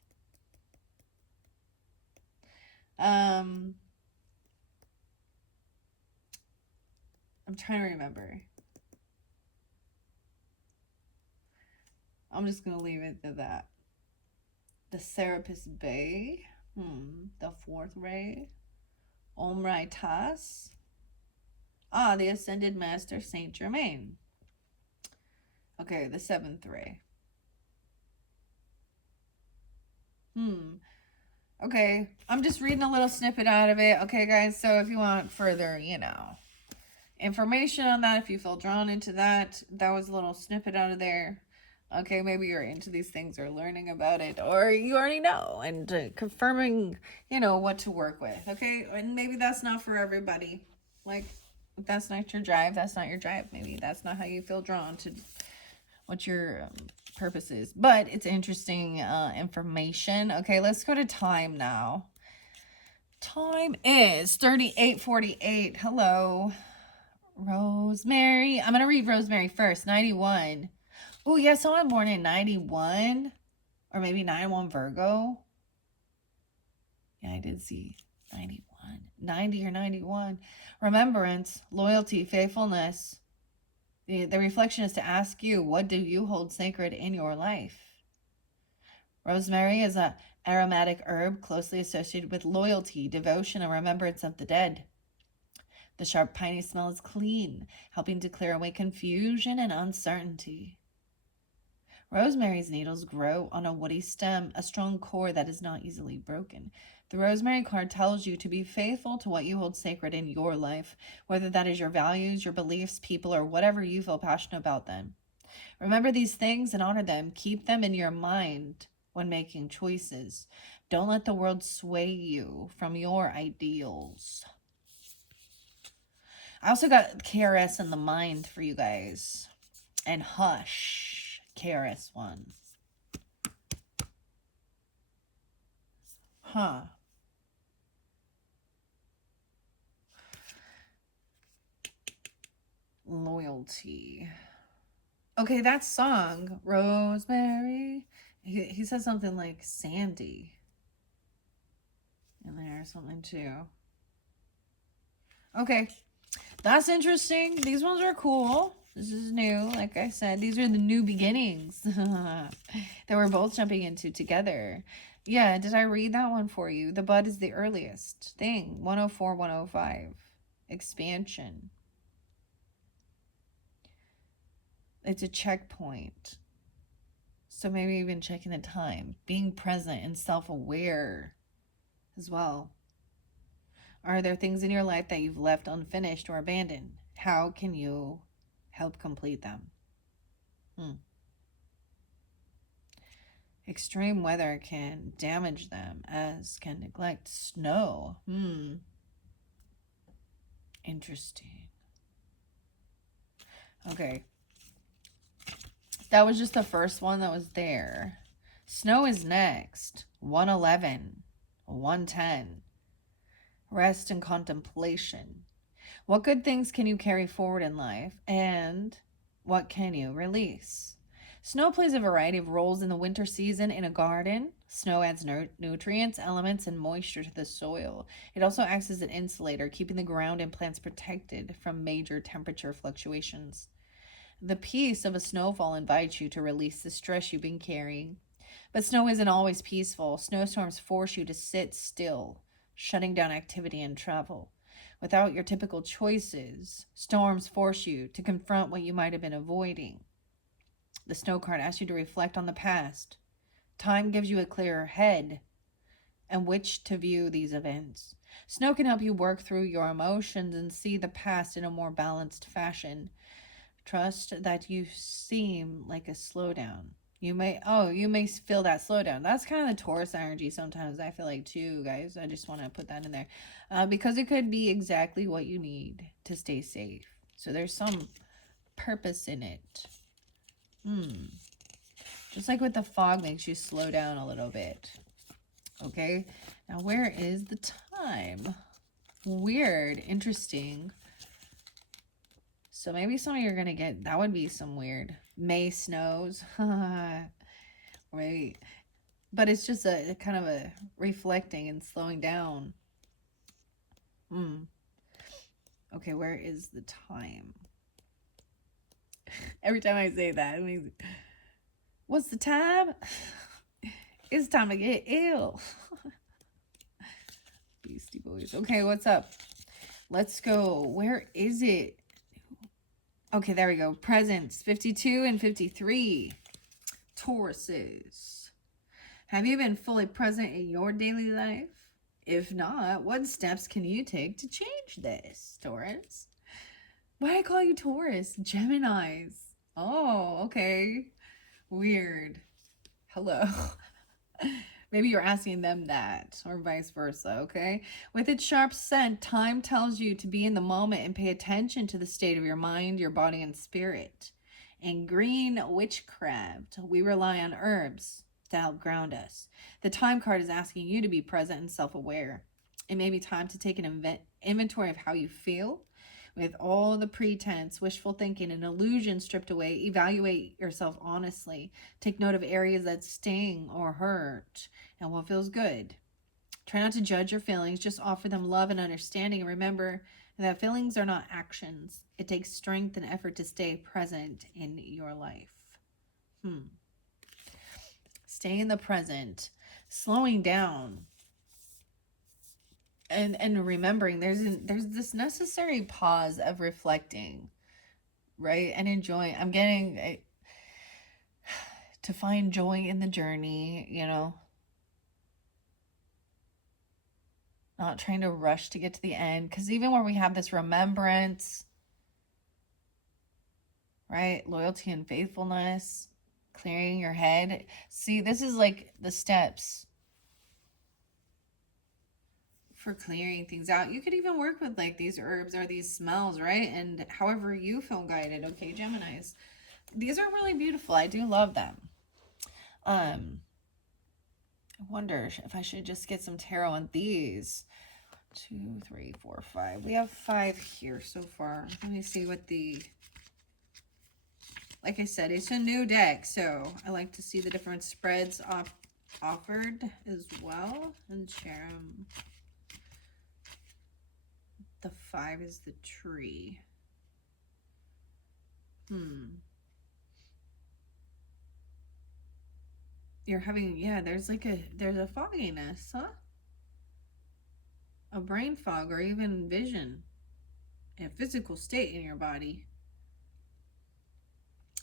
I'm trying to remember. I'm just gonna leave it to that. The Serapis Bay. The fourth ray. Omrai Tas. The Ascended Master Saint Germain. Okay, the seventh ray. Okay, I'm just reading a little snippet out of it. Okay, guys, so if you want further, information on that, if you feel drawn into that, that was a little snippet out of there. Okay, maybe you're into these things or learning about it, or you already know and confirming, what to work with. Okay, and maybe that's not for everybody. Like, if that's not your drive, that's not your drive. Maybe that's not how you feel drawn to what your purpose is. But it's interesting information. Okay, let's go to time now. Time is 38:48. Hello, Rosemary. I'm going to read Rosemary first. 91. Oh, yeah, someone born in 91. Or maybe 91 Virgo. Yeah, I did see 91. 90 or 91. Remembrance, loyalty, faithfulness. The reflection is to ask you, what do you hold sacred in your life? Rosemary is an aromatic herb closely associated with loyalty, devotion, and remembrance of the dead. The sharp piney smell is clean, helping to clear away confusion and uncertainty. Rosemary's needles grow on a woody stem, a strong core that is not easily broken. The Rosemary card tells you to be faithful to what you hold sacred in your life, whether that is your values, your beliefs, people, or whatever you feel passionate about them. Remember these things and honor them. Keep them in your mind when making choices. Don't let the world sway you from your ideals. I also got KRS in the mind for you guys. And Hush, KRS one. Huh. Loyalty. Okay, that song, Rosemary, he says something like Sandy in there or something too. Okay, that's interesting. These ones are cool. This is new. Like I said, these are the new beginnings that we're both jumping into together. Yeah, did I read that one for you? The bud is the earliest thing. 104, 105. Expansion. It's a checkpoint. So maybe even checking the time. Being present and self-aware as well. Are there things in your life that you've left unfinished or abandoned? How can you help complete them? Extreme weather can damage them, as can neglect. Snow. Interesting. Okay. That was just the first one that was there. Snow is next. 111. 110. Rest and contemplation. What good things can you carry forward in life, and what can you release? Snow plays a variety of roles in the winter season in a garden. Snow adds nutrients, elements, and moisture to the soil. It also acts as an insulator, keeping the ground and plants protected from major temperature fluctuations. The peace of a snowfall invites you to release the stress you've been carrying. But snow isn't always peaceful. Snowstorms force you to sit still, shutting down activity and travel. Without your typical choices, storms force you to confront what you might have been avoiding. The snow card asks you to reflect on the past. Time gives you a clearer head and which to view these events. Snow can help you work through your emotions and see the past in a more balanced fashion. Trust that you seem like a slowdown. You may feel that slowdown. That's kind of the Taurus energy sometimes, I feel like, too, guys. I just want to put that in there. Because it could be exactly what you need to stay safe. So there's some purpose in it. Just like with the fog makes you slow down a little bit. Okay. Now, where is the time? Weird. Interesting. So maybe some of you are going to get, that would be some weird May snows. Right. But it's just a kind of a reflecting and slowing down. Okay, where is the time? Every time I say that, it means, what's the time? It's time to get ill. Beastie Boys. Okay, what's up? Let's go. Where is it? Okay, there we go. Presents, 52 and 53. Tauruses. Have you been fully present in your daily life? If not, what steps can you take to change this, Taurus? Why do I call you Taurus? Geminis. Oh, okay. Weird. Hello. Maybe you're asking them that, or vice versa, okay? With its sharp scent, time tells you to be in the moment and pay attention to the state of your mind, your body, and spirit. In green witchcraft, we rely on herbs to help ground us. The time card is asking you to be present and self-aware. It may be time to take an inventory of how you feel. With all the pretense, wishful thinking, and illusion stripped away, evaluate yourself honestly. Take note of areas that sting or hurt and what feels good. Try not to judge your feelings. Just offer them love and understanding. And remember that feelings are not actions. It takes strength and effort to stay present in your life. Stay in the present. Slowing down. And remembering there's this necessary pause of reflecting, right? And enjoying. I'm getting to find joy in the journey, you know, not trying to rush to get to the end, because even where we have this remembrance, right? Loyalty and faithfulness, clearing your head. See, this is like the steps for clearing things out. You could even work with like these herbs or these smells, right? And however you feel guided, okay, Geminis. These are really beautiful. I do love them. I wonder if I should just get some tarot on these. 2, 3, 4, 5. We have 5 here so far. Let me see what the... Like I said, it's a new deck, so I like to see the different spreads offered as well and share them. The 5 is the tree. You're having, yeah, there's a fogginess, huh? A brain fog or even vision. A physical state in your body.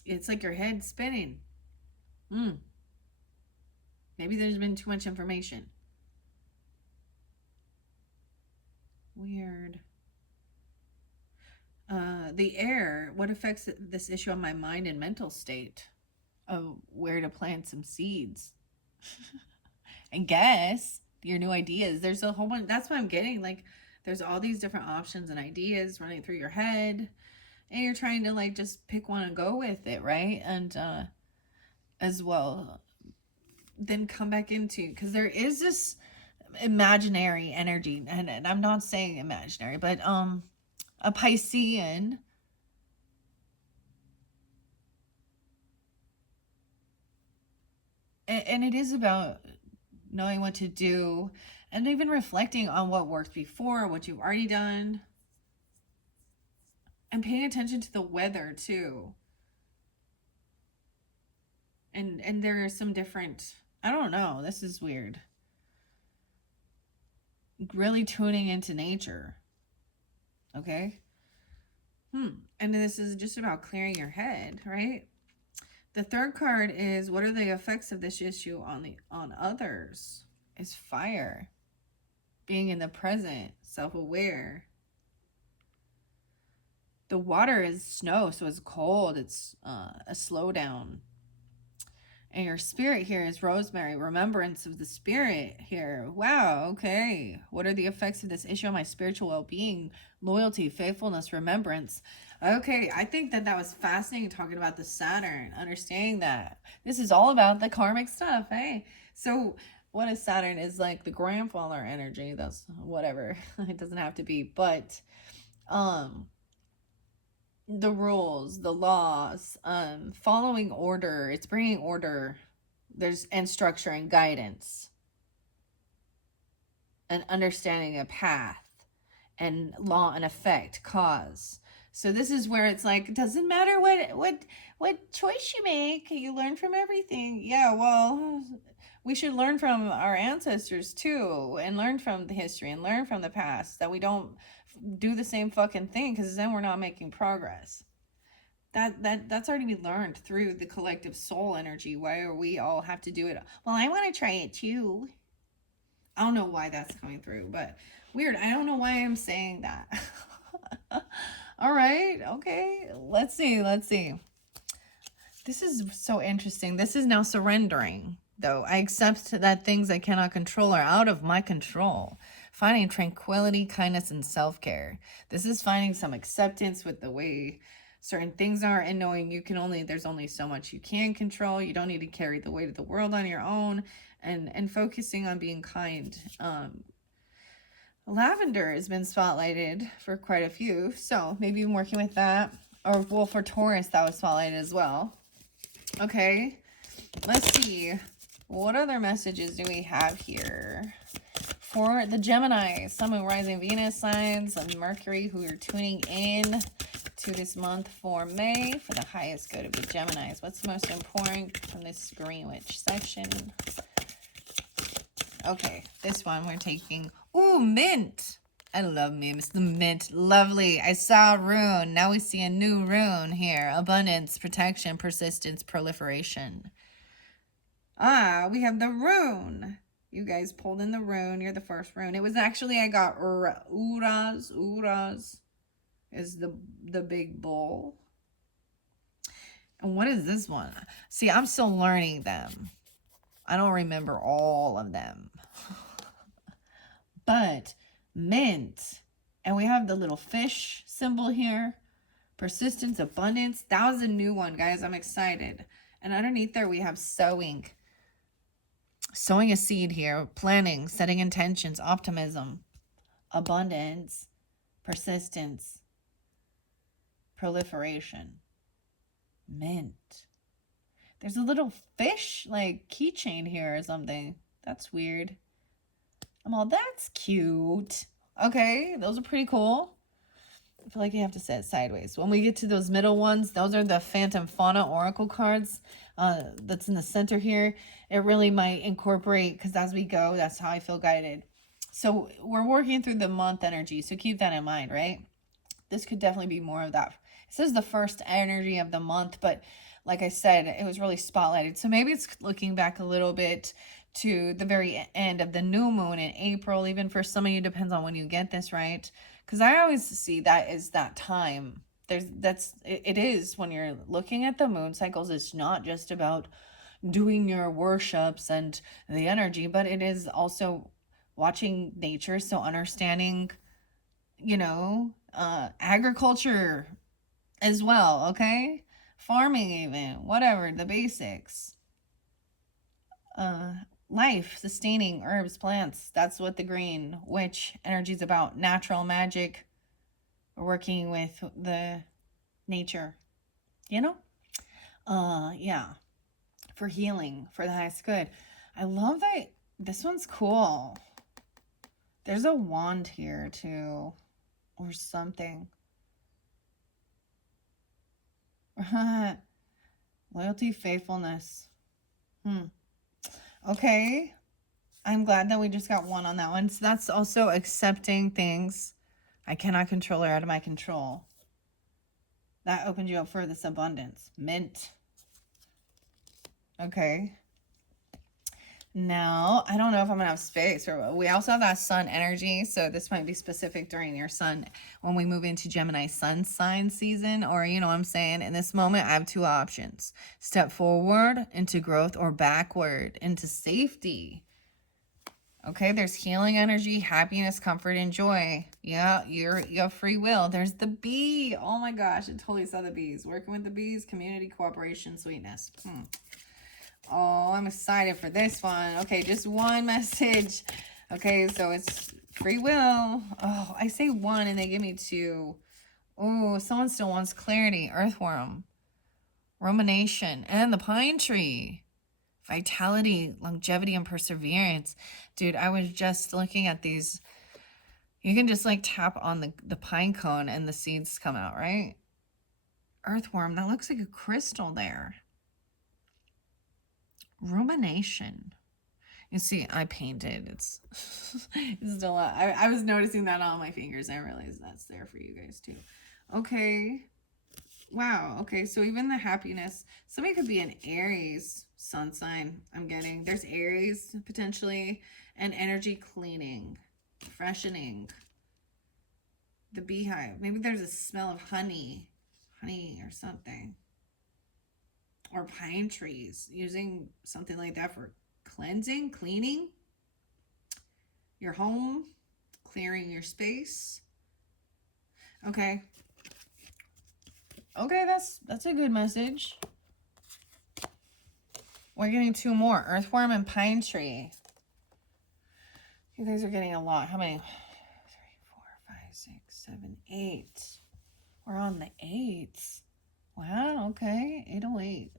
It's like your head spinning. Maybe there's been too much information. Weird. The air, what affects this issue on my mind and mental state? Of where to plant some seeds. And guess your new ideas. There's a whole bunch. That's what I'm getting. Like, there's all these different options and ideas running through your head. And you're trying to like just pick one and go with it, right? And as well, then come back into, because there is this imaginary energy, and I'm not saying imaginary, but a Piscean, and it is about knowing what to do and even reflecting on what worked before, what you've already done, and paying attention to the weather too. And there are some different, I don't know, this is weird. Really tuning into nature. Okay? And this is just about clearing your head, right? The third card is, what are the effects of this issue on others? Is fire. Being in the present, self-aware. The water is snow, so it's cold. It's a slowdown. And your spirit here is rosemary, remembrance of the spirit here. Wow, okay. What are the effects of this issue on my spiritual well-being? Loyalty, faithfulness, remembrance. Okay, I think that was fascinating talking about the Saturn, understanding that. This is all about the karmic stuff, hey? So what is Saturn? Is like the grandfather energy. That's whatever. It doesn't have to be, but the rules, the laws, following order. It's bringing order. And structure and guidance, and understanding a path, and law and effect, cause. So this is where it's like, it doesn't matter what choice you make, you learn from everything. Yeah, well, we should learn from our ancestors too, and learn from the history, and learn from the past, that we don't do the same fucking thing, because then we're not making progress. That's already been learned through the collective soul energy. Why are we all have to do it? Well, I want to try it too. I don't know why that's coming through, but weird. I don't know why I'm saying that. All right. Okay. Let's see. This is so interesting. This is now surrendering, though. I accept that things I cannot control are out of my control. Finding tranquility, kindness, and self-care. This is finding some acceptance with the way certain things are, and knowing there's only so much you can control. You don't need to carry the weight of the world on your own, and focusing on being kind. Lavender has been spotlighted for quite a few, so maybe I'm working with that. Or, well, for Taurus, that was spotlighted as well. Okay, let's see. What other messages do we have here? For the Gemini, Sun, Moon, Rising, Venus signs, and Mercury, who are tuning in to this month for May, for the highest good of the Geminis. What's most important from this Green Witch section? Okay, this one we're taking. Ooh, mint. I love memes. The mint. Lovely. I saw a rune. Now we see a new rune here. Abundance, protection, persistence, proliferation. Ah, we have the rune. You guys pulled in the rune. You're the first rune. It was actually, I got Uras. Uras is the big bull. And what is this one? See, I'm still learning them. I don't remember all of them. But mint. And we have the little fish symbol here. Persistence, abundance. That was a new one, guys. I'm excited. And underneath there, we have sowing. Sowing a seed here. Planning, setting intentions, optimism, abundance, persistence, proliferation, mint. There's a little fish like keychain here or something. That's weird. I'm all, that's cute. Okay, those are pretty cool. I feel like you have to set it sideways. When we get to those middle ones, those are the Phantom Fauna Oracle cards. That's in the center here. It really might incorporate, because as we go, that's how I feel guided. So we're working through the month energy, so keep that in mind, right? This could definitely be more of that. It says the first energy of the month, but like I said, it was really spotlighted. So maybe it's looking back a little bit to the very end of the new moon in April. Even for some of you, depends on when you get this, right? Because I always see that is that time. It is when you're looking at the moon cycles. It's not just about doing your worships and the energy, but it is also watching nature. So understanding, agriculture as well, okay? Farming even, whatever, the basics. Life, sustaining herbs, plants. That's what the green witch energy is about. Natural magic. We're working with the nature, yeah. For healing, for the highest good. I love that. This one's cool. There's a wand here too, or something. Loyalty, faithfulness. Okay. I'm glad that we just got one on that one. So that's also accepting things I cannot control or out of my control. That opens you up for this abundance. Mint. Okay. Now, I don't know if I'm going to have space. Or we also have that sun energy. So this might be specific during your sun when we move into Gemini sun sign season. Or, you know what I'm saying? In this moment, I have two options. Step forward into growth or backward into safety. Okay, there's healing energy, happiness, comfort, and joy. Yeah, you have free will. There's the bee. Oh my gosh, I totally saw the bees. Working with the bees, community, cooperation, sweetness. Oh, I'm excited for this one. Okay, just one message. Okay, so it's free will. Oh, I say one and they give me two. Oh, someone still wants clarity. Earthworm. Rumination. And the pine tree. Vitality, longevity, and perseverance. Dude, I was just looking at these. You can just like tap on the pine cone and the seeds come out, right? Earthworm, that looks like a crystal there. Rumination. You see, I painted. It's still, I was noticing that on my fingers. I realized that's there for you guys too. Okay. Wow. Okay. So even the happiness, somebody could be an Aries sun sign. I'm getting, there's Aries potentially, and energy cleaning, freshening, the beehive. Maybe there's a smell of honey or something, or pine trees, using something like that for cleansing, cleaning your home, clearing your space. Okay. Okay, that's a good message. We're getting two more. Earthworm and pine tree. You guys are getting a lot. How many? 3, 4, 5, 6, 7, 8. We're on the 8s. Wow, okay. 808.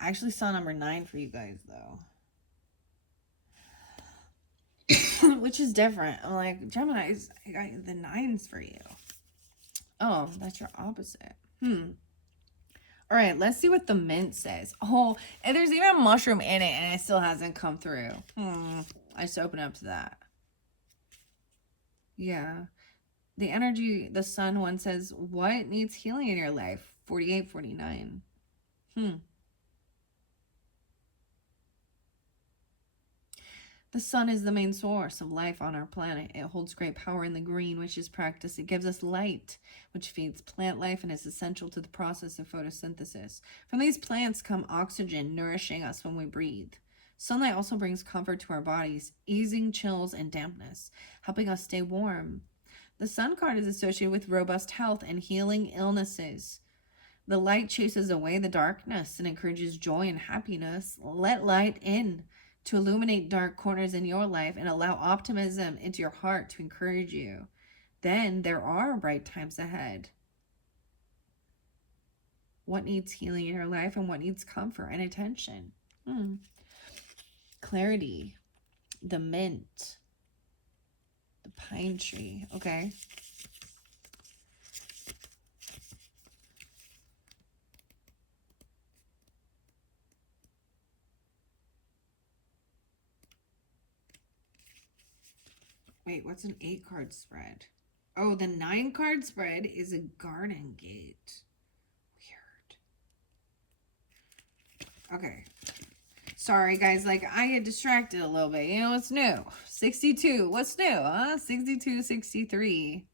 I actually saw number 9 for you guys, though. Which is different. I'm like, Gemini's, I got the 9s for you. Oh, that's your opposite. All right, let's see what the mint says. Oh, and there's even a mushroom in it, and it still hasn't come through. I just open up to that. Yeah. The energy, the sun one says, what needs healing in your life? 48, 49. The sun is the main source of life on our planet. It holds great power in the green, which is practice. It gives us light, which feeds plant life and is essential to the process of photosynthesis. From these plants come oxygen, nourishing us when we breathe. Sunlight also brings comfort to our bodies, easing chills and dampness, helping us stay warm. The sun card is associated with robust health and healing illnesses. The light chases away the darkness and encourages joy and happiness. Let light in to illuminate dark corners in your life and allow optimism into your heart to encourage you. Then there are bright times ahead. What needs healing in your life and what needs comfort and attention? Clarity, the mint, the pine tree. Okay. Wait, what's an 8-card spread? Oh, the 9-card spread is a garden gate. Weird. Okay. Sorry, guys. Like, I get distracted a little bit. You know, what's new? 62. What's new, huh? 62, 63.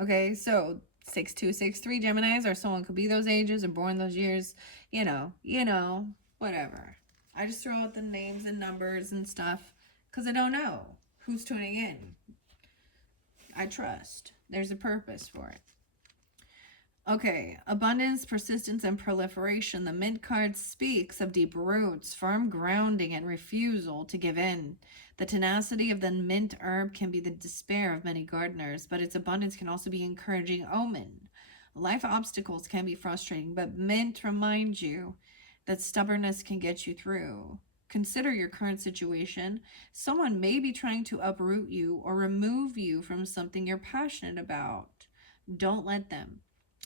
Okay, so 6263 Geminis, or someone could be those ages or born those years. You know, whatever. I just throw out the names and numbers and stuff because I don't know who's tuning in. I trust. There's a purpose for it. Okay, abundance, persistence, and proliferation. The mint card speaks of deep roots, firm grounding, and refusal to give in. The tenacity of the mint herb can be the despair of many gardeners, but its abundance can also be encouraging omen. Life obstacles can be frustrating, but mint reminds you that stubbornness can get you through. Consider your current situation. Someone may be trying to uproot you or remove you from something you're passionate about. Don't let them.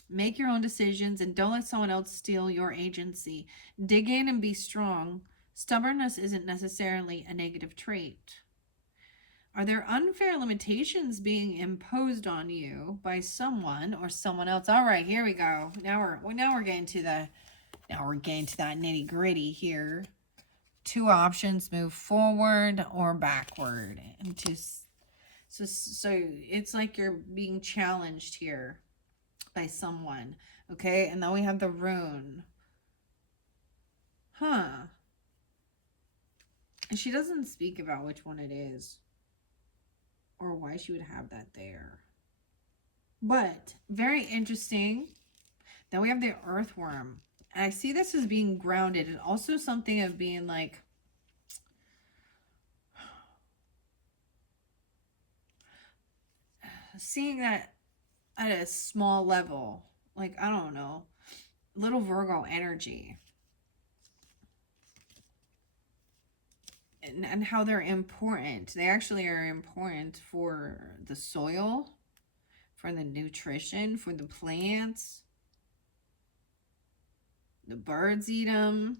Make your own decisions and don't let someone else steal your agency. Dig in and be strong. Stubbornness isn't necessarily a negative trait. Are there unfair limitations being imposed on you by someone or someone else? All right, here we go. Now we're getting to that nitty-gritty here. 2 options: move forward or backward. So it's like you're being challenged here by someone. Okay, and then we have the rune. And she doesn't speak about which one it is or why she would have that there. But very interesting. Then we have the earthworm. And I see this as being grounded and also something of being like, seeing that at a small level, like, I don't know, little Virgo energy. And how they're important. They actually are important for the soil, for the nutrition, for the plants. The birds eat them.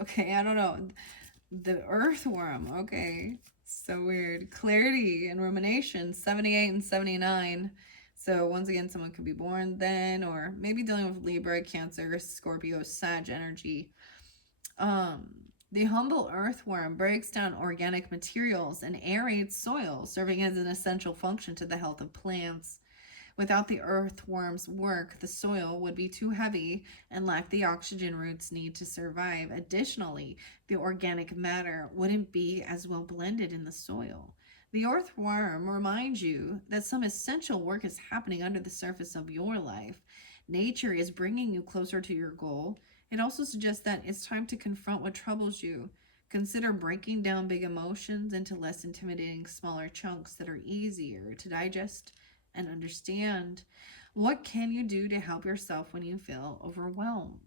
Okay, I don't know. The earthworm. Okay, so weird. Clarity and rumination, 78 and 79. So once again, someone could be born then, or maybe dealing with Libra, Cancer, Scorpio, Sag energy. The humble earthworm breaks down organic materials and aerates soil, serving as an essential function to the health of plants. Without the earthworm's work, the soil would be too heavy and lack the oxygen roots need to survive. Additionally, the organic matter wouldn't be as well blended in the soil. The earthworm reminds you that some essential work is happening under the surface of your life. Nature is bringing you closer to your goal. It also suggests that it's time to confront what troubles you. Consider breaking down big emotions into less intimidating, smaller chunks that are easier to digest and understand. What can you do to help yourself when you feel overwhelmed?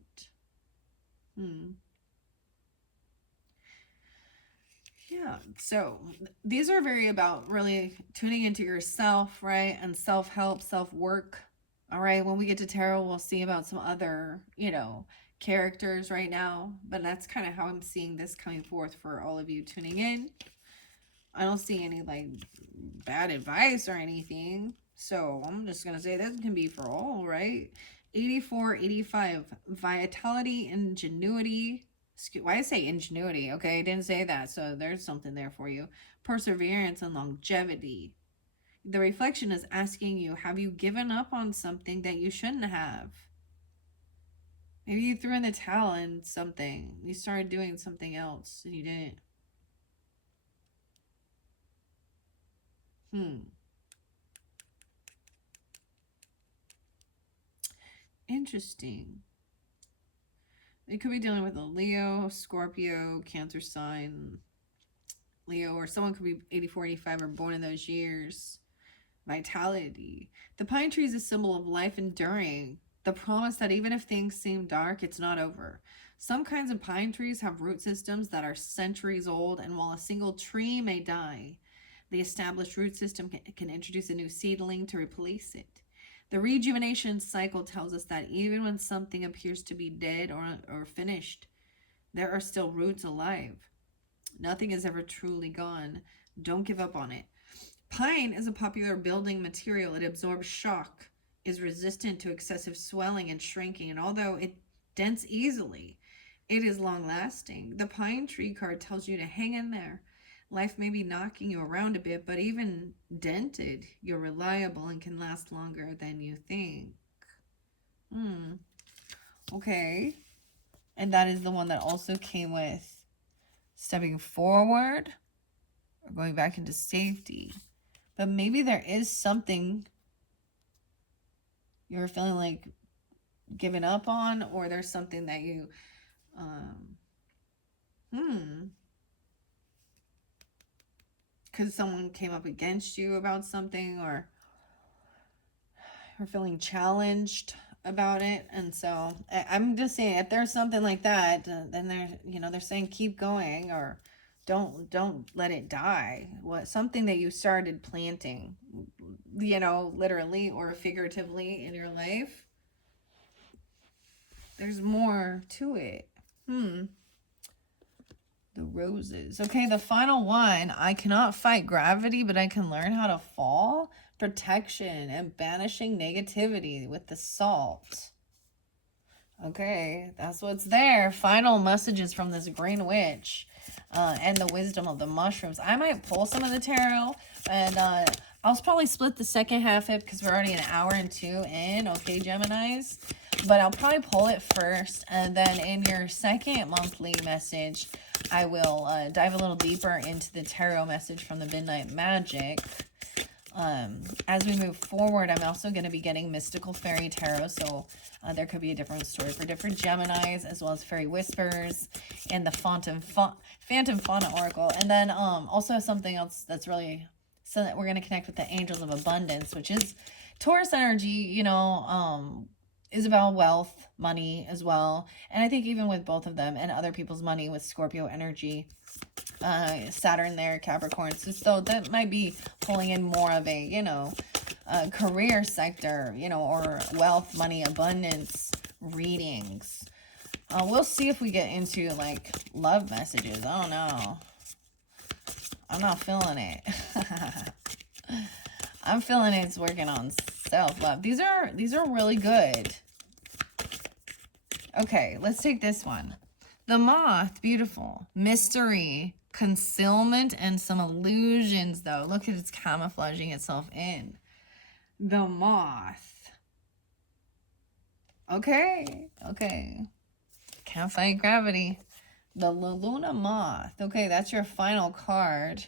Yeah, so these are very about really tuning into yourself, right? And self-help, self-work. All right, when we get to tarot, we'll see about some other, characters right now. But that's kind of how I'm seeing this coming forth for all of you tuning in. I don't see any, like, bad advice or anything. So I'm just going to say this can be for all, right? 84, 85, vitality, ingenuity, Why did I say ingenuity? Okay, I didn't say that, so there's something there for you. Perseverance and longevity. The reflection is asking you, have you given up on something that you shouldn't have? Maybe you threw in the towel in something. You started doing something else and you didn't. Interesting. You could be dealing with a Leo, Scorpio, Cancer sign, Leo, or someone could be 84, 85, or born in those years. Vitality. The pine tree is a symbol of life enduring, the promise that even if things seem dark, it's not over. Some kinds of pine trees have root systems that are centuries old, and while a single tree may die, the established root system can introduce a new seedling to replace it. The rejuvenation cycle tells us that even when something appears to be dead or finished, there are still roots alive. Nothing is ever truly gone. Don't give up on it. Pine is a popular building material. It absorbs shock, is resistant to excessive swelling and shrinking, and although it dents easily, it is long lasting. The pine tree card tells you to hang in there. Life may be knocking you around a bit, but even dented, you're reliable and can last longer than you think. Okay. And that is the one that also came with stepping forward or going back into safety. But maybe there is something you're feeling like giving up on, or there's something that you, because someone came up against you about something, or you're feeling challenged about it. And so I'm just saying, if there's something like that, then they're saying keep going, or don't let it die. Something that you started planting, literally or figuratively in your life. There's more to it. The roses. Okay, the final one. I cannot fight gravity, but I can learn how to fall. Protection and banishing negativity with the salt. Okay, that's what's there. Final messages from this green witch. And the wisdom of the mushrooms. I might pull some of the tarot, and I'll probably split the second half of it because we're already an hour and 2 in. Okay, Geminis. But I'll probably pull it first, and then in your second monthly message, I will dive a little deeper into the tarot message from the Midnight Magic. As we move forward, I'm also going to be getting mystical fairy tarot, so there could be a different story for different Geminis, as well as fairy whispers and the phantom fauna oracle. And then also something else that's really, so that we're going to connect with the angels of abundance, which is Taurus energy, is about wealth, money as well. And I think even with both of them and other people's money with Scorpio energy, Saturn there, Capricorn. So that might be pulling in more of a, career sector, or wealth, money, abundance readings. We'll see if we get into like love messages. I don't know. I'm not feeling it. I'm feeling it's working on self-love. These are really good. Okay, let's take this one. The moth, beautiful. Mystery, concealment, and some illusions, though. Look at it's camouflaging itself in. The moth. Okay. Can't fight gravity. The Luna moth. Okay, that's your final card.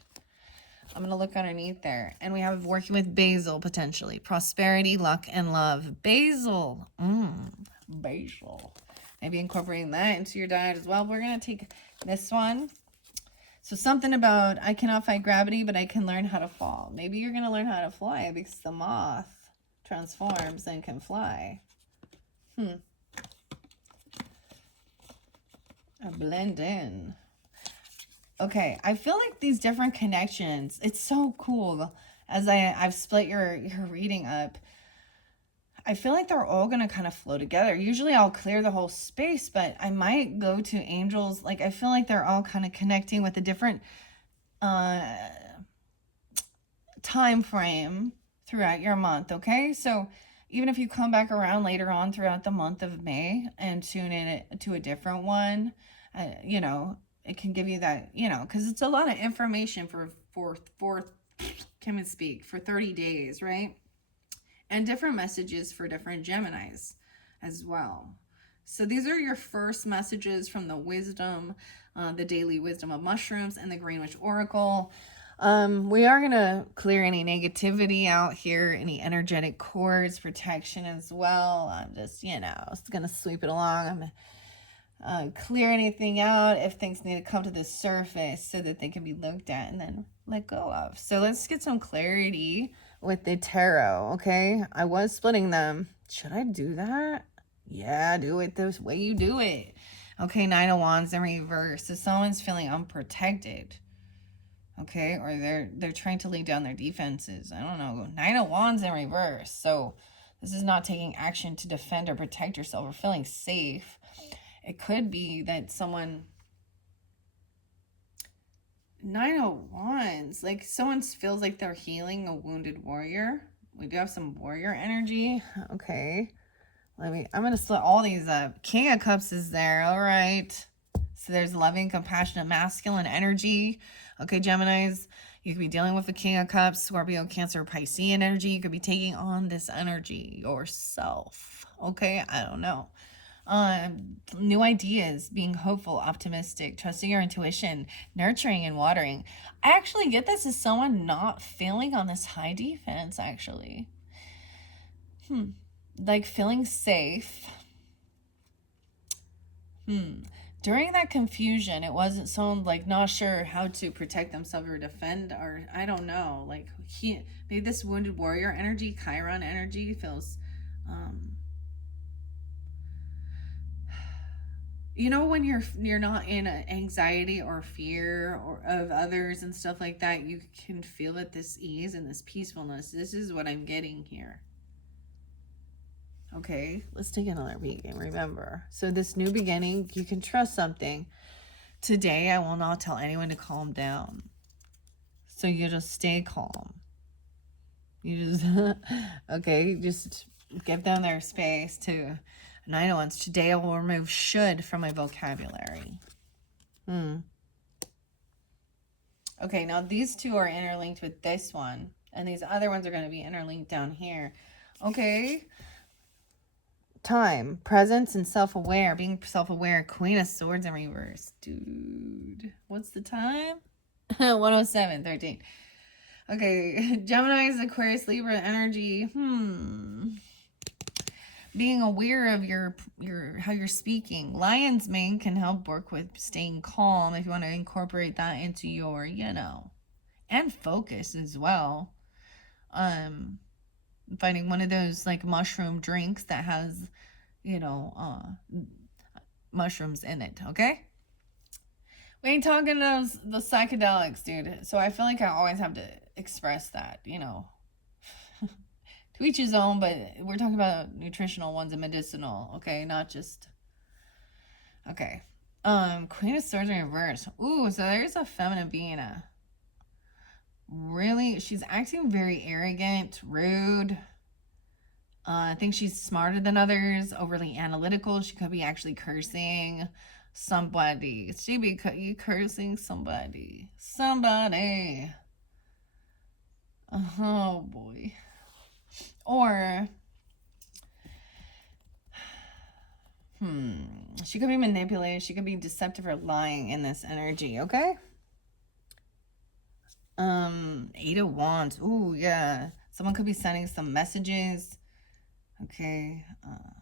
I'm going to look underneath there. And we have working with basil, potentially. Prosperity, luck, and love. Basil. Basil. Maybe incorporating that into your diet as well. We're going to take this one. So something about, I cannot fight gravity, but I can learn how to fall. Maybe you're going to learn how to fly because the moth transforms and can fly. I blend in. Okay, I feel like these different connections, it's so cool. As I've split your reading up, I feel like they're all going to kind of flow together. Usually I'll clear the whole space, but I might go to angels. Like, I feel like they're all kind of connecting with a different time frame throughout your month, okay? So even if you come back around later on throughout the month of May and tune in to a different one, You know, it can give you that, you know, because it's a lot of information for can we speak for 30 days, right? And different messages for different Geminis as well. So these are your first messages from the wisdom, the daily wisdom of mushrooms, and the Green Witch Oracle. We are gonna clear any negativity out here, any energetic cords, protection as well. I'm just, you know, it's gonna sweep it along. I'm gonna clear anything out if things need to come to the surface so that they can be looked at and then let go of. So let's get some clarity with the tarot, okay? I was splitting them. Should I do that? Yeah, do it this way you do it. Okay, Nine of Wands in reverse. So someone's feeling unprotected. Okay, or they're trying to lay down their defenses. I don't know. Nine of Wands in reverse. So this is not taking action to defend or protect yourself or feeling safe. It could be that someone... Nine of Wands, like someone feels like they're healing a wounded warrior. We do have some warrior energy. Okay. I'm going to split all these up. King of Cups is there. All right. So there's loving, compassionate, masculine energy. Okay, Geminis, you could be dealing with the King of Cups, Scorpio, Cancer, Piscean energy. You could be taking on this energy yourself. Okay, I don't know. New ideas, being hopeful, optimistic, trusting your intuition, nurturing and watering. I actually get this as someone not feeling on this high defense, actually. Like feeling safe. During that confusion, it wasn't someone like not sure how to protect themselves or defend, or I don't know, like maybe this wounded warrior energy, Chiron energy feels you know, when you're not in anxiety or fear or of others and stuff like that, you can feel it, this ease and this peacefulness. This is what I'm getting here. Okay, let's take another peek and remember. So this new beginning, you can trust something. Today, I will not tell anyone to calm down. So you just stay calm. You just, okay, just give them their space to... Nine of Wands. Today I will remove should from my vocabulary. Okay, now these two are interlinked with this one. And these other ones are going to be interlinked down here. Okay. Time. Presence and self-aware. Being self-aware. Queen of Swords in reverse. Dude. What's the time? 107:13. Okay. Gemini's Aquarius, Libra energy. Being aware of your how you're speaking. Lion's mane can help work with staying calm if you want to incorporate that into your, you know, and focus as well. Finding one of those like mushroom drinks that has, you know, mushrooms in it, okay? We ain't talking those the psychedelics, dude. So I feel like I always have to express that, you know. To each his own, but we're talking about nutritional ones and medicinal, okay? Not just... Okay. Queen of Swords in reverse. Ooh, so there's a feminine being. Really, she's acting very arrogant, rude. I think she's smarter than others, overly analytical. She could be actually cursing somebody. She be cursing somebody. Somebody. Oh, boy. Or, she could be manipulated. She could be deceptive or lying in this energy, okay? Eight of Wands. Ooh, yeah. Someone could be sending some messages. Okay.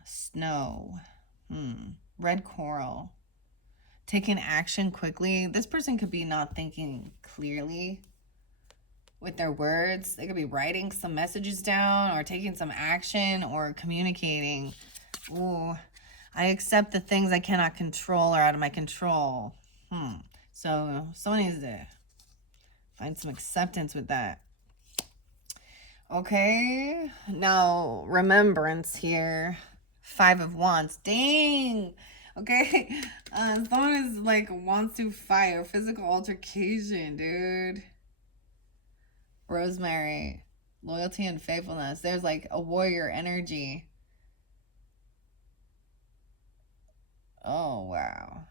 Snow. Red coral. Taking action quickly. This person could be not thinking clearly with their words. They could be writing some messages down or taking some action or communicating. Ooh, I accept the things I cannot control are out of my control. So someone needs to find some acceptance with that. Okay, now remembrance here. Five of Wands. Dang. Okay, someone is like wants to fight a physical altercation, dude. Rosemary, loyalty and faithfulness. There's like a warrior energy. Oh, wow.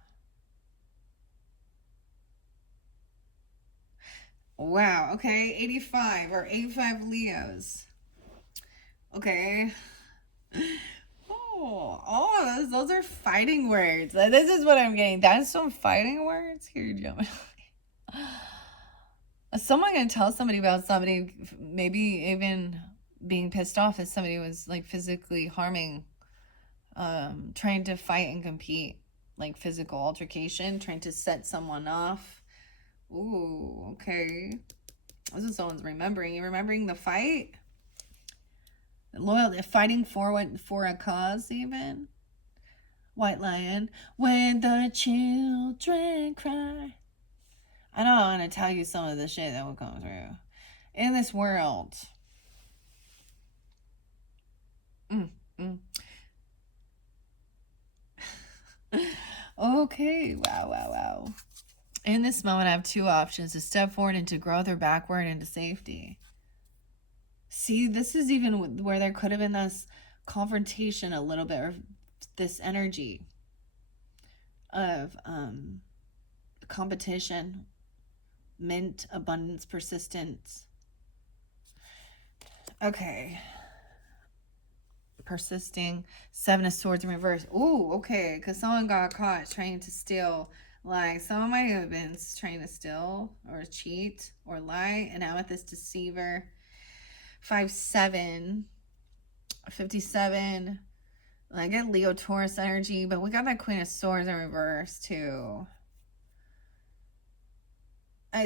Wow, okay, 85 or 85 Leos. Okay. Oh, those are fighting words. This is what I'm getting. That's some fighting words here, Gemini. Someone gonna tell somebody about somebody, maybe even being pissed off that somebody was like physically harming, trying to fight and compete, like physical altercation, trying to set someone off. Ooh, okay. This is someone's remembering. You remembering the fight? Loyal, fighting for what, for a cause, even. White Lion. When the children cry. I don't want to tell you some of the shit that will come through in this world. Okay, wow. In this moment, I have two options: to step forward into growth, or backward into safety. See, this is even where there could have been this confrontation a little bit, or this energy of competition, mint, abundance, persistence. Okay. Persisting. Seven of Swords in reverse. Ooh, okay, because someone got caught trying to steal. Like, someone might have been trying to steal or cheat or lie, and now with this deceiver. 5-7, 57. I get Leo Taurus energy, but we got that Queen of Swords in reverse too.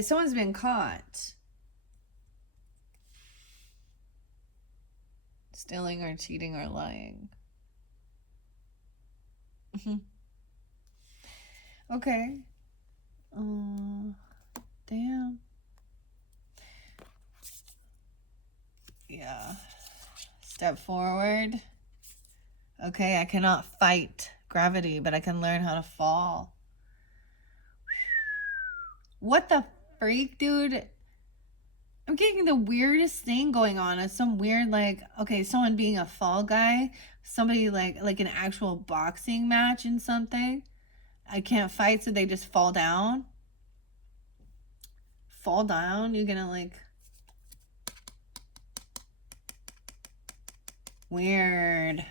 Someone's been caught stealing or cheating or lying. Okay. Damn. Yeah. Step forward. Okay, I cannot fight gravity, but I can learn how to fall. What the freak, dude? I'm getting the weirdest thing going on. It's some weird, like, okay, someone being a fall guy, somebody like an actual boxing match and something. I can't fight, so they just fall down. Fall down? You're gonna like... Weird.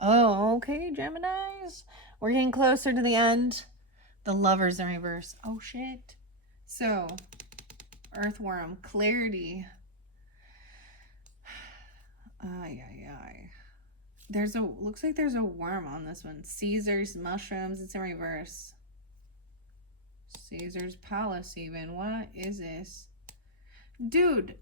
Oh, okay, Geminis. We're getting closer to the end. The Lovers in reverse. Oh, shit. So, Earthworm, clarity. Ay. Looks like there's a worm on this one. Caesar's mushrooms, it's in reverse. Caesar's palace even. What is this? Dude.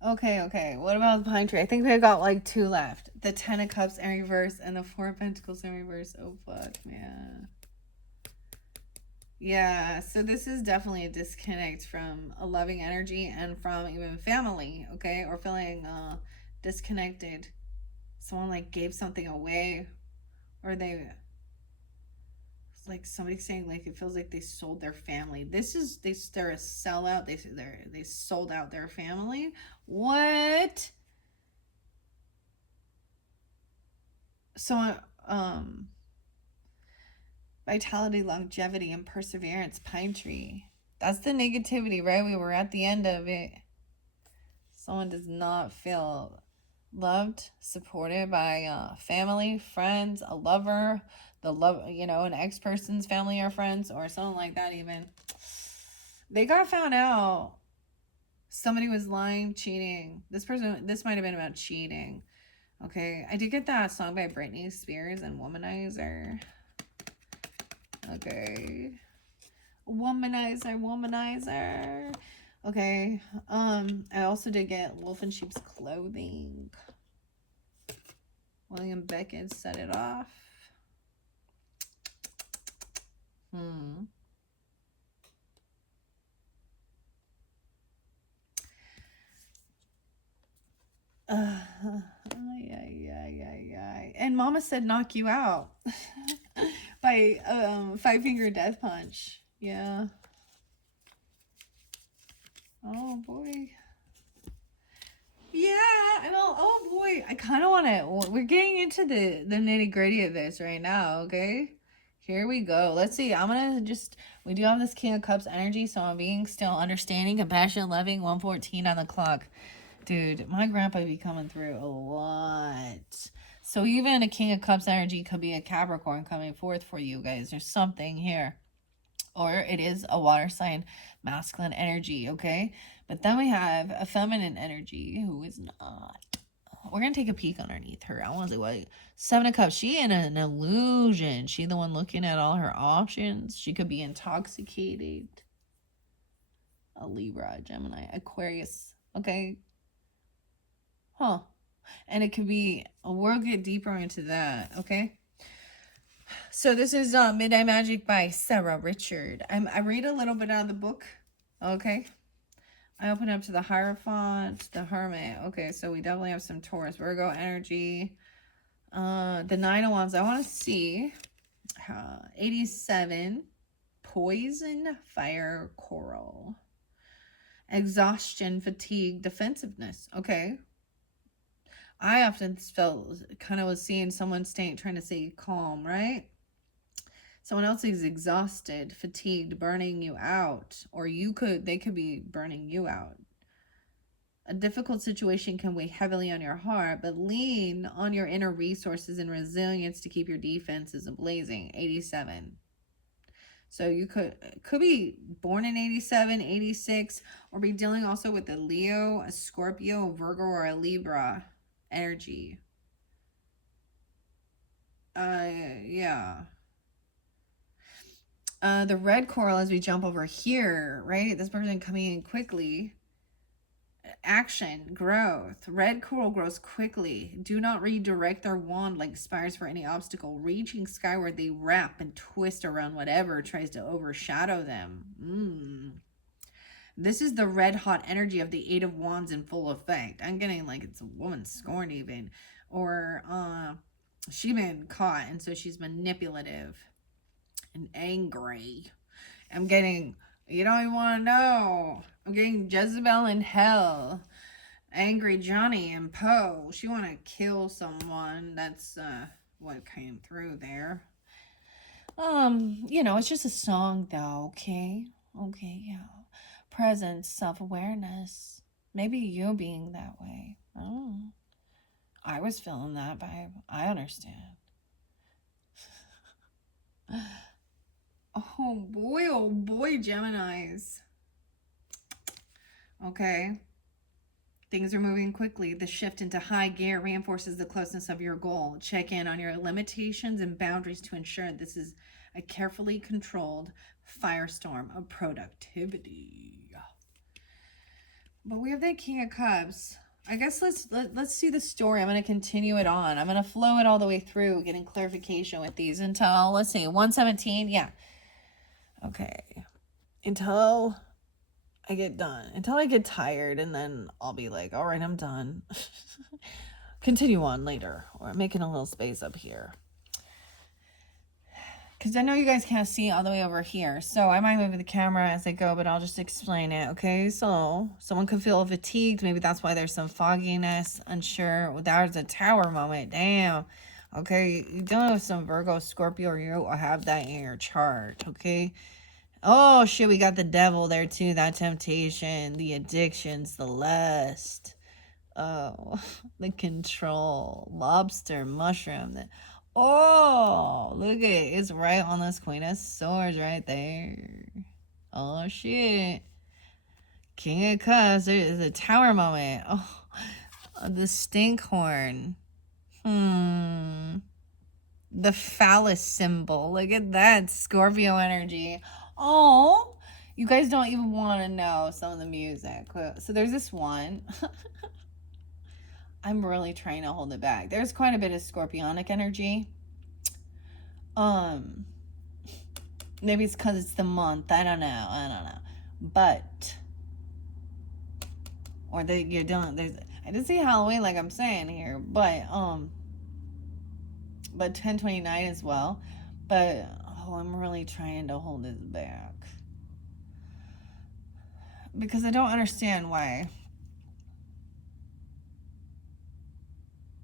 Okay. What about the pine tree? I think we got like two left. The 10 of Cups in reverse and the 4 of Pentacles in reverse. Oh, fuck, man. Yeah, so this is definitely a disconnect from a loving energy and from even family, okay? Or feeling disconnected. Someone like gave something away, or they... like somebody saying like it feels like they sold their family. They're a sellout. They sold out their family. What? So vitality, longevity, and perseverance. Pine tree. That's the negativity, right? We were at the end of it. Someone does not feel loved, supported by family, friends, a lover, an ex-person's family or friends, or something like that. Even they got found out. Somebody was lying, cheating. This might have been about cheating. Okay, I did get that song by Britney Spears and Womanizer. Okay, Womanizer. Okay, I also did get Wolf in Sheep's Clothing. William Beckett set it off. And Mama said knock you out by 5-finger death punch. Yeah. Oh boy. Yeah, well, oh boy, I kind of want to. We're getting into the nitty gritty of this right now. Okay, here we go. Let's see. I'm gonna just. We do have this King of Cups energy, so I'm being still understanding, compassionate, loving. 1:14 on the clock, dude. My grandpa be coming through a lot. So even a King of Cups energy could be a Capricorn coming forth for you guys. There's something here, or it is a water sign masculine energy, okay? But then we have a feminine energy who is not. We're gonna take a peek underneath her. I want to see what. Seven of Cups. She in an illusion. She the one looking at all her options. She could be intoxicated. A Libra, Gemini, Aquarius. Okay. Huh. And it could be. We'll get deeper into that. Okay. So this is Midnight Magic by Sarah Richard. I read a little bit out of the book. Okay. I open up to the Hierophant, the Hermit. Okay, so we definitely have some Taurus, Virgo energy. The Nine of Wands. I want to see 87. Poison, fire, coral. Exhaustion, fatigue, defensiveness. Okay. I often felt kind of was seeing someone trying to stay calm, right? Someone else is exhausted, fatigued, burning you out, or they could be burning you out. A difficult situation can weigh heavily on your heart, but lean on your inner resources and resilience to keep your defenses ablazing. 87. So you could be born in 87, 86, or be dealing also with a Leo, a Scorpio, a Virgo, or a Libra energy. Yeah. The red coral, as we jump over here, right? This person coming in quickly. Action, growth. Red coral grows quickly. Do not redirect their wand like spires for any obstacle. Reaching skyward, they wrap and twist around whatever tries to overshadow them. This is the red hot energy of the Eight of Wands in full effect. I'm getting like it's a woman scorned even. Or she's been caught and so she's manipulative and angry. I'm getting, you don't even want to know. I'm getting Jezebel in hell. Angry Johnny and Poe. She want to kill someone. That's what came through there. It's just a song though, okay? Okay, yeah. Presence, self-awareness. Maybe you being that way. Oh. I was feeling that vibe. I understand. Oh boy, Geminis. Okay. Things are moving quickly. The shift into high gear reinforces the closeness of your goal. Check in on your limitations and boundaries to ensure this is a carefully controlled firestorm of productivity. But we have that King of Cups. I guess let's see the story. I'm going to continue it on. I'm going to flow it all the way through, getting clarification with these until, let's see, 117. Yeah. Okay. Until I get done. Until I get tired, and then I'll be like, all right, I'm done. Continue on later. Or making a little space up here. Because I know you guys can't see all the way over here. So I might move the camera as I go, but I'll just explain it. Okay, so someone could feel fatigued. Maybe that's why there's some fogginess, unsure. There's a tower moment. Damn. Okay, you're dealing with some Virgo, Scorpio, or you have that in your chart. Okay. Oh, shit, we got the devil there, too. That temptation, the addictions, the lust. Oh, the control. Lobster, mushroom. Oh, look at it. It's right on this Queen of Swords right there. Oh, shit. King of Cups. There's a tower moment. Oh, the stinkhorn. The phallus symbol. Look at that. Scorpio energy. Oh, you guys don't even want to know some of the music. So there's this one. I'm really trying to hold it back. There's quite a bit of scorpionic energy. Maybe it's because it's the month. I don't know. But, or you're doing, I did see Halloween like I'm saying here, but 10/29 as well. But, I'm really trying to hold it back. Because I don't understand why.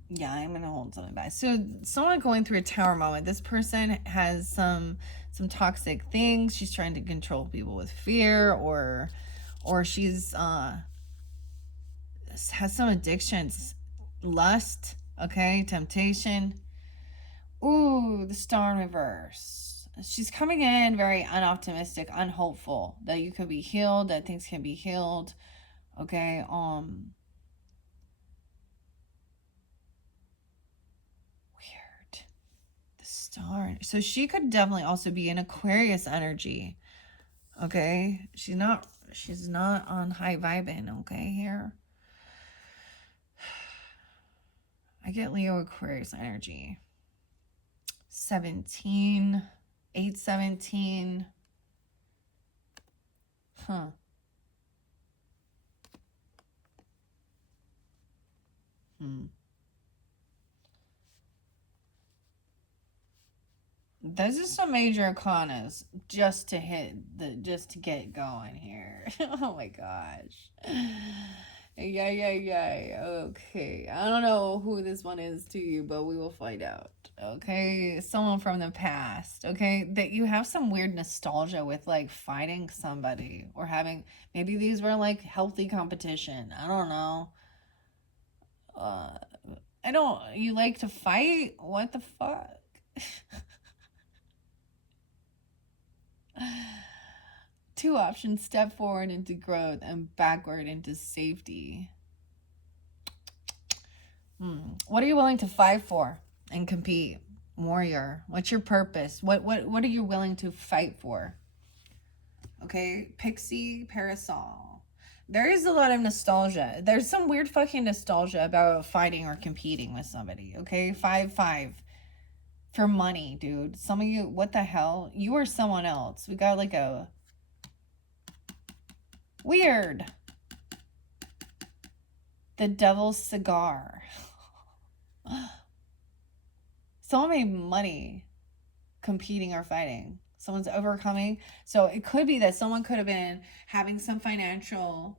Yeah, I'm gonna hold something back. So someone going through a tower moment. This person has some toxic things. She's trying to control people with fear, or she's has some addictions, lust, okay, temptation. Ooh, the star in reverse. She's coming in very unoptimistic, unhopeful that you can be healed, that things can be healed. Okay, weird. The star. So she could definitely also be in Aquarius energy. Okay? She's not on high vibing, okay, here. I get Leo Aquarius energy. 17, 817. Huh. Hmm. Those are some major arcanas just to get going here. Oh my gosh. Yeah. Okay. I don't know who this one is to you, but we will find out. Okay. Someone from the past. Okay. That you have some weird nostalgia with like fighting somebody or having, maybe these were like healthy competition. I don't know. Uh, I don't, you like to fight? What the fuck? Two options: step forward into growth and backward into safety. What are you willing to fight for and compete? Warrior. What's your purpose? What are you willing to fight for? Okay, Pixie Parasol. There is a lot of nostalgia. There's some weird fucking nostalgia about fighting or competing with somebody. Okay, 5-5 for money, dude. Some of you, what the hell? You are someone else. We got like a weird. The Devil's Cigar. Someone made money competing or fighting. Someone's overcoming. So it could be that someone could have been having some financial,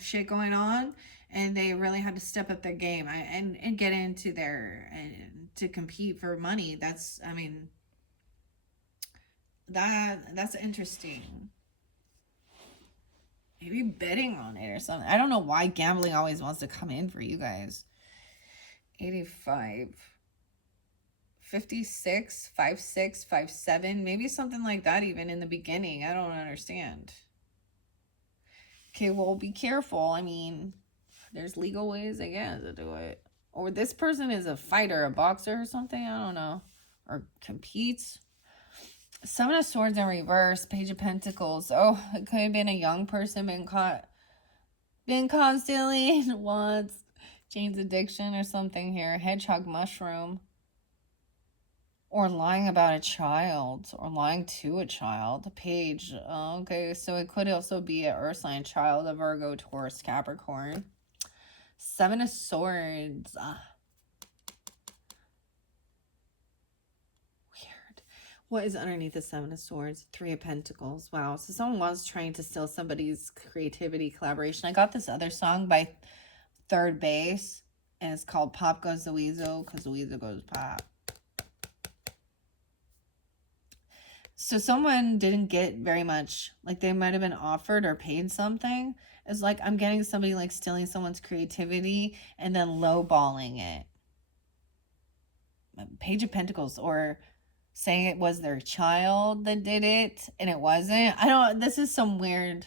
shit going on, and they really had to step up their game and get into their and to compete for money. That's interesting. Maybe betting on it or something. I don't know why gambling always wants to come in for you guys. 85. 56, 56, 57, maybe something like that even in the beginning. I don't understand. Okay, well, be careful. I mean, there's legal ways, I guess, to do it. Or this person is a fighter, a boxer or something. I don't know. Or competes. Seven of Swords in reverse, Page of Pentacles. Oh, it could have been a young person been constantly once. Jane's addiction or something here. Hedgehog mushroom. Or lying about a child, or lying to a child. Page. Okay, so it could also be an Earth sign child, a Virgo, Taurus, Capricorn. Seven of Swords. Weird. What is underneath the Seven of Swords? Three of Pentacles. Wow. So someone was trying to steal somebody's creativity, collaboration. I got this other song by Third Base, and it's called Pop Goes the Weasel, because the Weasel goes pop. So someone didn't get very much, like they might have been offered or paid something. It's like I'm getting somebody like stealing someone's creativity and then lowballing it. Page of Pentacles, or saying it was their child that did it and it wasn't. This is some weird.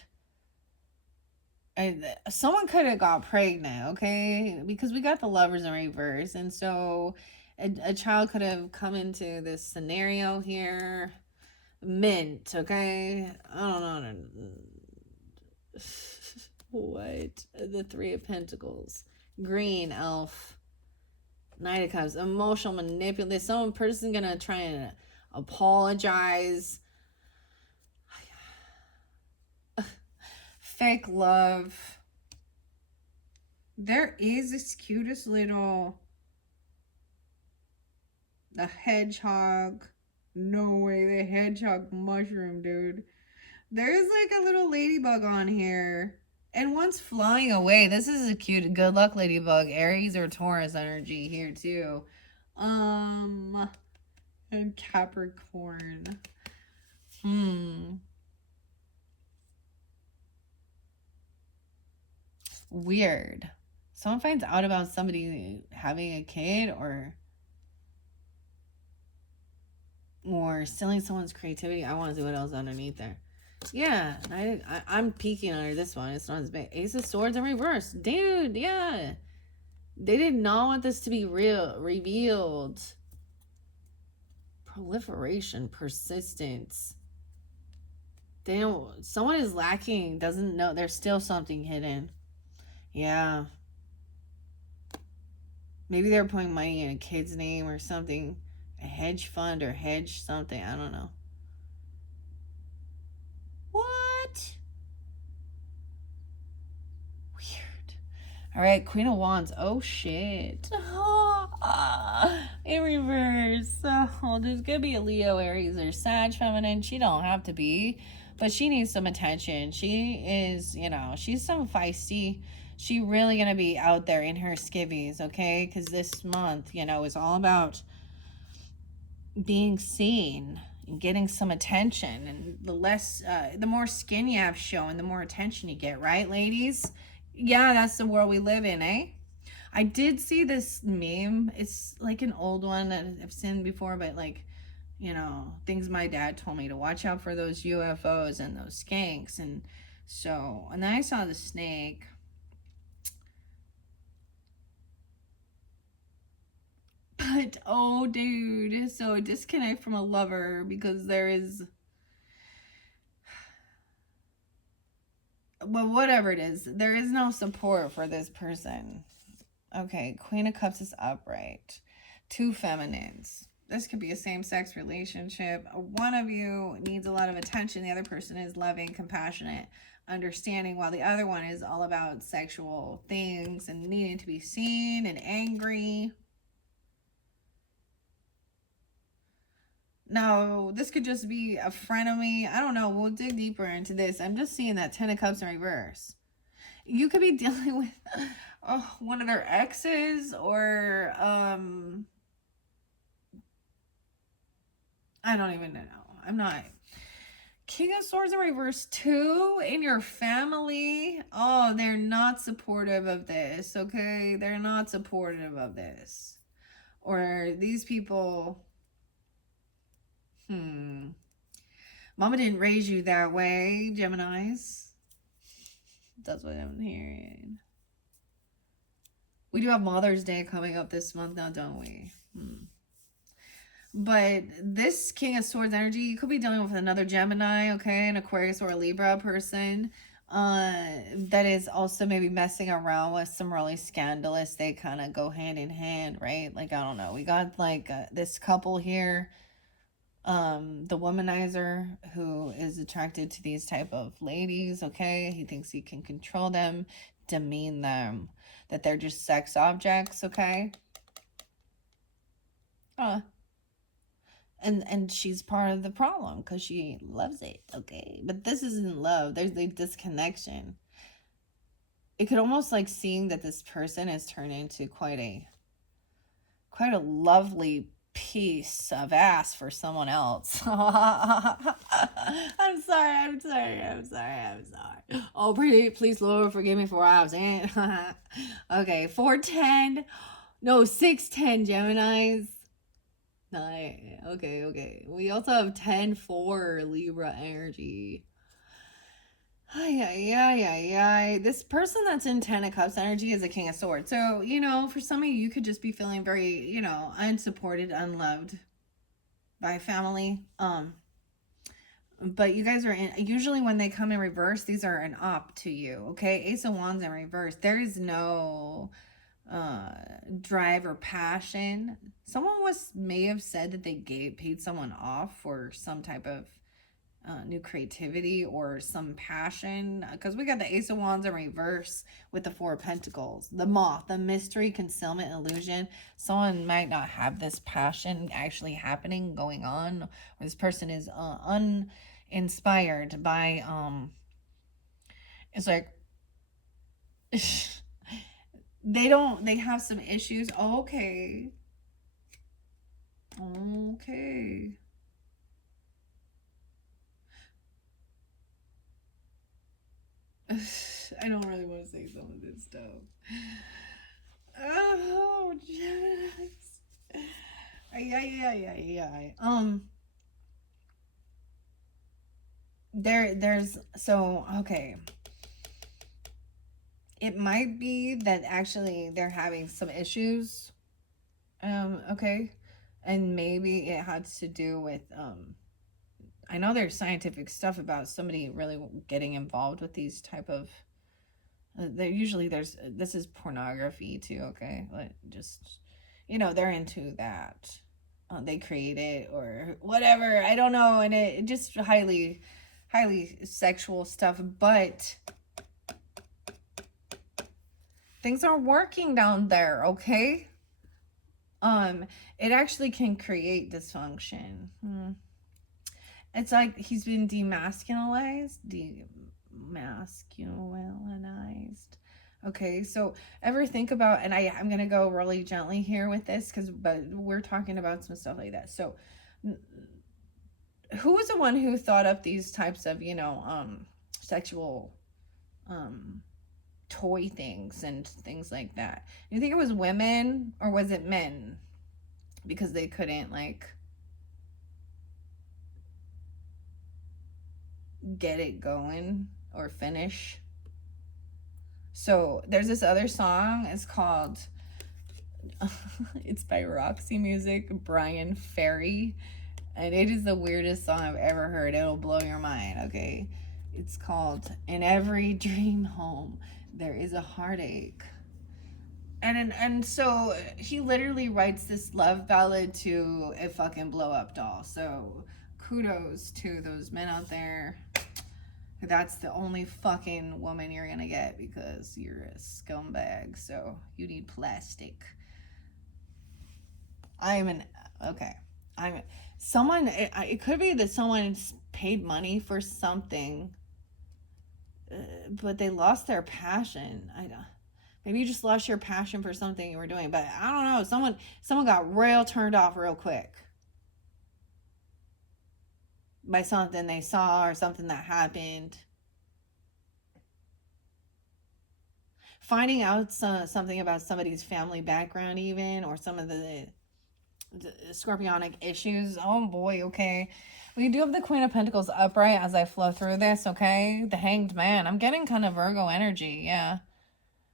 Someone could have got pregnant, okay? Because we got the Lovers in reverse. And so a child could have come into this scenario here. Mint, okay? I don't know. What? The Three of Pentacles. Green elf. Knight of Cups. Emotional manipulation. Some person gonna try and apologize. Fake love. There is this cutest little the hedgehog. No way, the hedgehog mushroom, dude. There's like a little ladybug on here. And one's flying away. This is a cute good luck ladybug. Aries or Taurus energy here too. Um and Capricorn. Hmm. Weird. Someone finds out about somebody having a kid or stealing someone's creativity. I want to see what else underneath there. Yeah, I'm peeking under this one. It's not as big. Ace of Swords in reverse, dude. Yeah, they did not want this to be revealed. Proliferation, persistence. They don't. Someone is lacking. Doesn't know. There's still something hidden. Yeah. Maybe they're putting money in a kid's name or something. A hedge fund or hedge something. I don't know. What? Weird. All right, Queen of Wands. Oh shit. In reverse. Oh, there's gonna be a Leo, Aries, or Sag feminine. She don't have to be, but she needs some attention. She is, she's some feisty. She really gonna be out there in her skivvies, okay? Because this month, is all about being seen and getting some attention. And the more skin you have shown, the more attention you get, right, ladies? Yeah, that's the world we live in, eh? I did see this meme. It's like an old one that I've seen before, but like, things my dad told me to watch out for those UFOs and those skanks. And then I saw the snake. But oh, dude, so a disconnect from a lover because there is, well, whatever it is, there is no support for this person. Okay, Queen of Cups is upright. Two feminines. This could be a same-sex relationship. One of you needs a lot of attention. The other person is loving, compassionate, understanding, while the other one is all about sexual things and needing to be seen and angry. No, this could just be a frenemy. I don't know. We'll dig deeper into this. I'm just seeing that Ten of Cups in reverse. You could be dealing with one of their exes or I don't even know. I'm not. King of Swords in reverse too in your family. Oh, they're not supportive of this. Okay, they're not supportive of this. Or these people. Mama didn't raise you that way, Geminis. That's what I'm hearing. We do have Mother's Day coming up this month now, don't we? But this King of Swords energy, you could be dealing with another Gemini, okay, an Aquarius or a Libra person that is also maybe messing around with some really scandalous. They kind of go hand in hand, right? Like, I don't know. We got like this couple here, the womanizer who is attracted to these type of ladies, okay? He thinks he can control them, demean them, that they're just sex objects, okay? And she's part of the problem because she loves it, okay? But this isn't love. There's a disconnection. It could almost like seeing that this person has turned into quite a lovely piece of ass for someone else. I'm sorry. Oh, pretty, please, Lord, forgive me for what I was saying. Okay, 410. No, 610 Geminis. Okay. We also have 10-4 Libra energy. This person that's in 10 of Cups energy is a King of Swords. So, for some of you, you could just be feeling very, unsupported, unloved by family. But you guys are usually when they come in reverse, these are an op to you, okay? Ace of Wands in reverse. There is no drive or passion. Someone may have said that they paid someone off for some type of new creativity or some passion, because we got the Ace of Wands in reverse with the Four of Pentacles, the Moth, the mystery, concealment, illusion. Someone might not have this passion actually happening, going on, or this person is uninspired by it's like They have some issues. Okay. Okay. I don't really want to say some of this stuff. Oh, Janice. Yeah. There's so okay. It might be that actually they're having some issues. Okay, and maybe it has to do with I know there's scientific stuff about somebody really getting involved with these type of. There usually there's this is pornography too. Okay, like just they're into that. They create it or whatever. I don't know, and it just highly sexual stuff. But things are working down there. Okay. Um, it actually can create dysfunction. It's like he's been demasculinized. Demasculinized. Okay, so ever think about, and I'm gonna go really gently here with this, but we're talking about some stuff like that. So, who was the one who thought up these types of, sexual, um, toy things and things like that? You think it was women or was it men? Because they couldn't like get it going or finish. So there's this other song. It's called. It's by Roxy Music, Brian Ferry, and it is the weirdest song I've ever heard. It'll blow your mind. Okay, it's called "In Every Dream Home There Is a Heartache." And so he literally writes this love ballad to a fucking blow up doll. So kudos to those men out there. That's the only fucking woman you're gonna get because you're a scumbag. So you need plastic. I'm an okay. I'm someone. It could be that someone's paid money for something, but they lost their passion. I don't. Maybe you just lost your passion for something you were doing, but I don't know. Someone got real turned off real quick by something they saw or something that happened. Finding out something about somebody's family background, even, or some of the scorpionic issues. Oh boy, okay. We do have the Queen of Pentacles upright as I flow through this, okay? The Hanged Man. I'm getting kind of Virgo energy, yeah.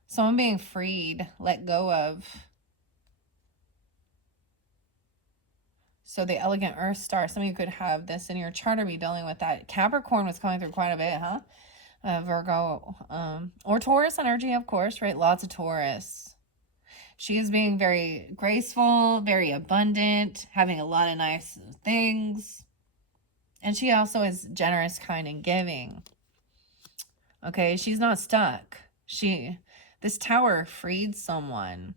Someone being freed, let go of. So the Elegant Earth Star. Some of you could have this in your chart or be dealing with that. Capricorn was coming through quite a bit, huh? Virgo. Or Taurus energy, of course, right? Lots of Taurus. She is being very graceful, very abundant, having a lot of nice things. And she also is generous, kind, and giving. Okay, she's not stuck. This tower freed someone.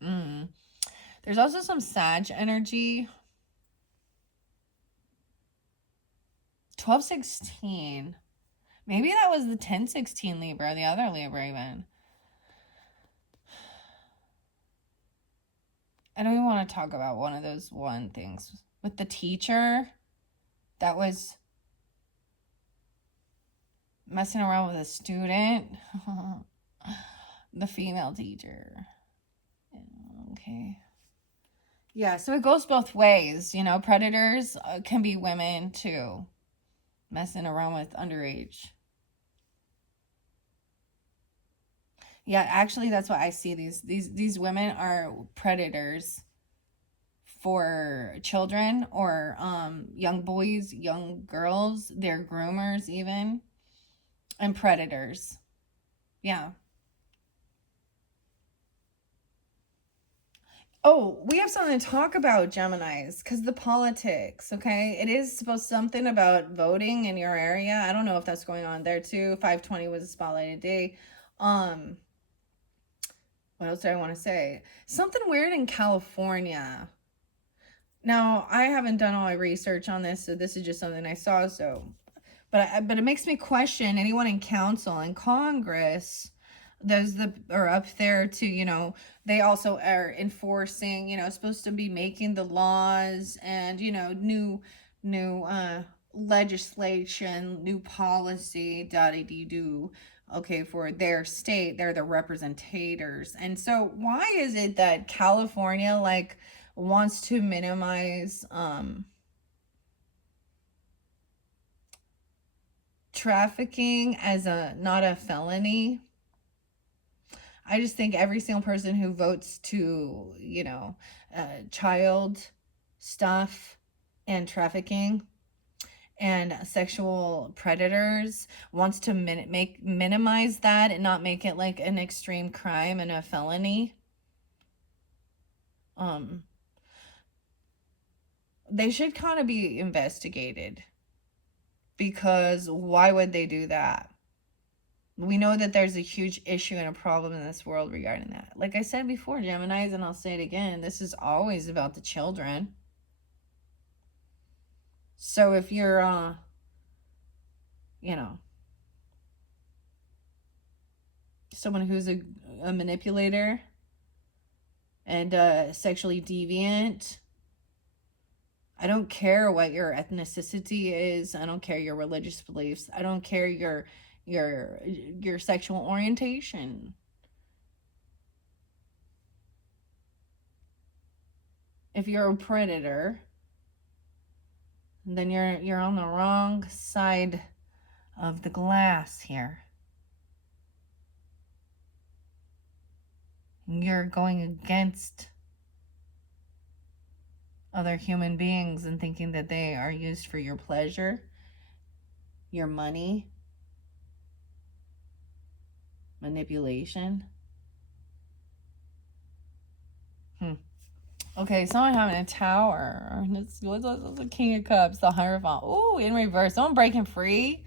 There's also some Sag energy. 1216. Maybe that was the 1016 Libra, the other Libra even. I don't even want to talk about one of those things. With the teacher that was messing around with a student. The female teacher. Okay. Yeah, so it goes both ways. Predators can be women too. Messing around with underage. Yeah, actually that's what I see. These women are predators for children or young boys, young girls. They're groomers even. And predators. Yeah. Oh, we have something to talk about, Geminis, because the politics, okay? It is supposed something about voting in your area. I don't know if that's going on there too. 520 was a spotlighted day. What else do I want to say? Something weird in California. Now, I haven't done all my research on this, so this is just something I saw. So But it makes me question anyone in council and Congress, those that are up there to, they also are enforcing, supposed to be making the laws and, new legislation, new policy, da dee dee do. Okay, for their state, they're the representators. And so why is it that California like wants to minimize trafficking as a not a felony? I just think every single person who votes to, child stuff and trafficking and sexual predators wants to minimize that and not make it like an extreme crime and a felony. They should kind of be investigated, because why would they do that? We know that there's a huge issue and a problem in this world regarding that. Like I said before, Geminis, and I'll say it again, this is always about the children. So if you're, someone who's a manipulator and sexually deviant, I don't care what your ethnicity is. I don't care your religious beliefs. I don't care your sexual orientation. If you're a predator, then you're on the wrong side of the glass here. You're going against other human beings and thinking that they are used for your pleasure, your money, manipulation. Okay, someone having a tower. It's the King of Cups, the Hierophant. Ooh, in reverse. Someone breaking free.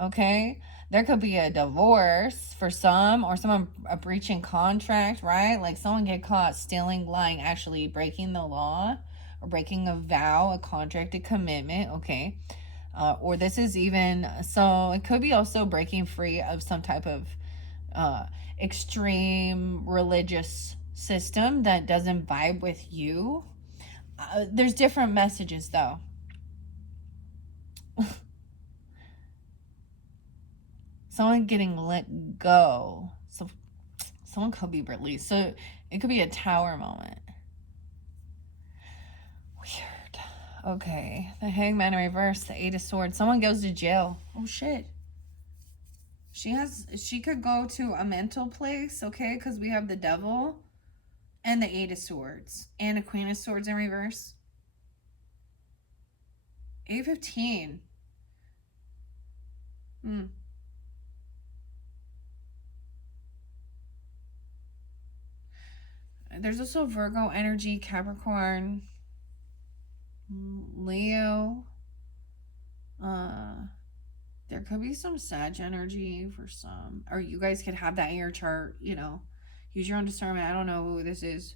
Okay. There could be a divorce for some, or someone a breaching contract, right? Like someone get caught stealing, lying, actually breaking the law, or breaking a vow, a contract, a commitment. Okay. Or this is even, so it could be also breaking free of some type of extreme religious system that doesn't vibe with you. There's different messages though. Someone getting let go. So someone could be released. So it could be a tower moment. Weird. Okay. The Hangman in reverse, the Eight of Swords. Someone goes to jail. Oh shit. She could go to a mental place, okay? Because we have the Devil and the Eight of Swords and a Queen of Swords in reverse. 8:15. There's also Virgo energy, Capricorn, Leo. There could be some Sag energy for some, or you guys could have that in your chart. Use your own discernment. I don't know who this is.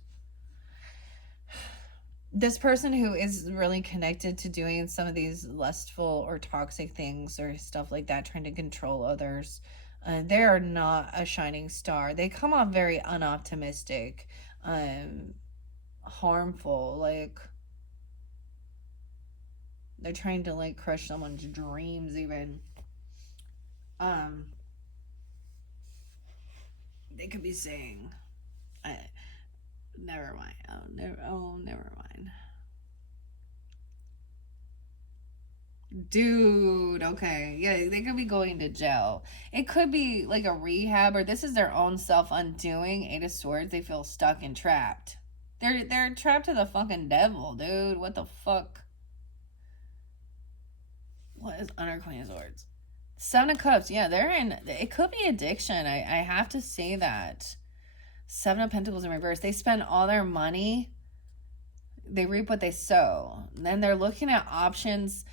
This person who is really connected to doing some of these lustful or toxic things or stuff like that, trying to control others, they are not a shining star. They come off very unoptimistic, harmful, like they're trying to like crush someone's dreams even. They could be saying, never mind. Never mind. Dude, okay. Yeah, they could be going to jail. It could be like a rehab, or this is their own self undoing. Eight of Swords, they feel stuck and trapped. They're trapped to the fucking devil, dude. What the fuck? What is under Queen of Swords? Seven of Cups, yeah, they're in. It could be addiction. I have to say that. Seven of Pentacles in reverse. They spend all their money. They reap what they sow. And then they're looking at options.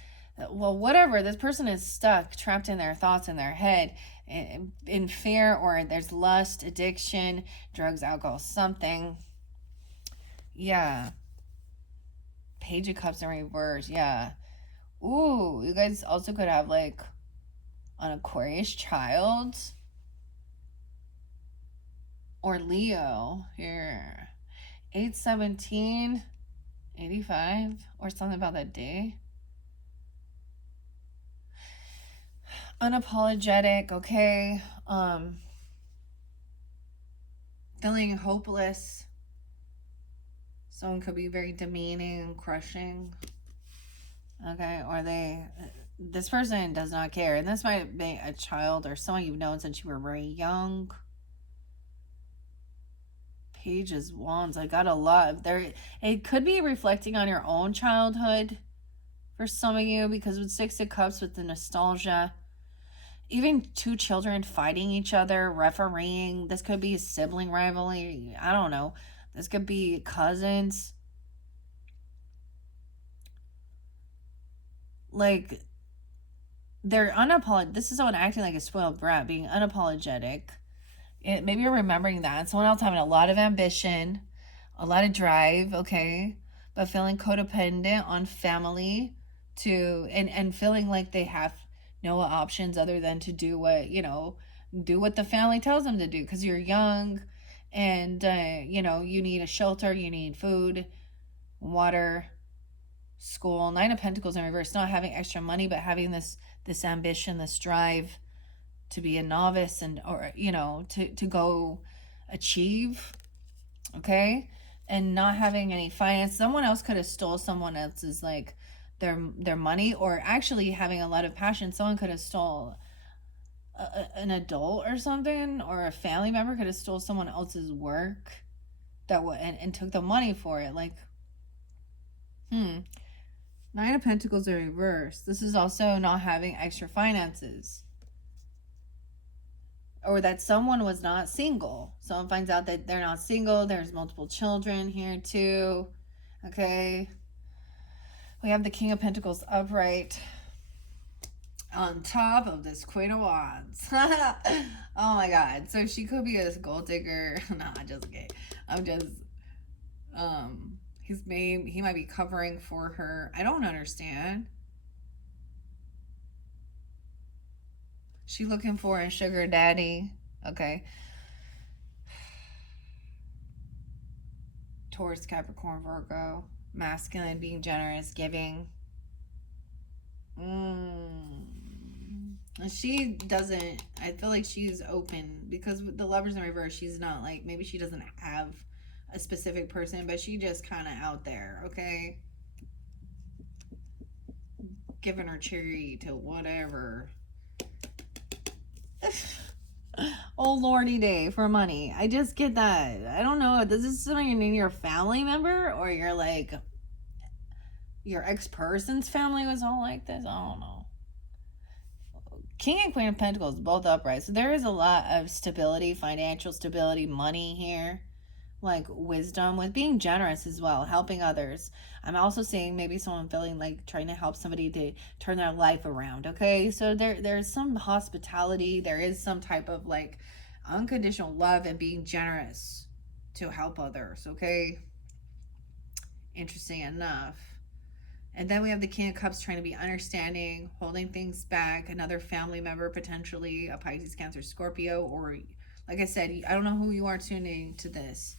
Well, whatever. This person is stuck, trapped in their thoughts in their head, in fear, or there's lust, addiction, drugs, alcohol, something. Yeah. Page of Cups in reverse. Yeah. Ooh, you guys also could have like an Aquarius child or Leo here. 8/17/85 or something about that day. Unapologetic, okay. Feeling hopeless. Someone could be very demeaning and crushing. Okay, or this person does not care. And this might be a child or someone you've known since you were very young. Pages, wands. I got a lot there. It could be reflecting on your own childhood for some of you, because with 6 of Cups, with the nostalgia, even two children fighting each other, refereeing. This could be a sibling rivalry. I don't know. This could be cousins. Like, they're unapologetic. This is someone acting like a spoiled brat, being unapologetic. Maybe you're remembering that. Someone else having a lot of ambition, a lot of drive, okay, but feeling codependent on family and feeling like they have no options other than to do what the family tells them to do, because you're young and you need a shelter, you need food, water, school. 9 of Pentacles in reverse, not having extra money, but having this ambition, this drive to be a novice or to go achieve, okay, and not having any finance. Someone else could have stole someone else's like their money, or actually having a lot of passion. Someone could have stole an adult or something, or a family member could have stole someone else's work and took the money for it. Like, 9 of Pentacles in reverse. This is also not having extra finances, or that someone was not single. Someone finds out that they're not single. There's multiple children here too. Okay. We have the King of Pentacles upright on top of this Queen of Wands. Oh my God. So she could be a gold digger. Nah, just kidding. I'm just, he might be covering for her. I don't understand. She looking for a sugar daddy. Okay. Taurus, Capricorn, Virgo. Masculine, being generous, giving. She doesn't, I feel like she's open, because with the Lovers in reverse, she's not like, maybe she doesn't have a specific person, but she just kind of out there, okay? Giving her cherry to whatever. Oh lordy day for money. I just get that. I don't know. Does this someone in your family member, or you're like your ex-person's family was all like this? I don't know. King and Queen of Pentacles both upright. So there is a lot of stability, financial stability, money here. Like wisdom with being generous as well, helping others. I'm also seeing maybe someone feeling like trying to help somebody to turn their life around, okay? So there's some hospitality. There is some type of like unconditional love and being generous to help others, okay? Interesting enough. And then we have the King of Cups trying to be understanding, holding things back, another family member, potentially a Pisces, Cancer, Scorpio, or like I said, I don't know who you are tuning to this.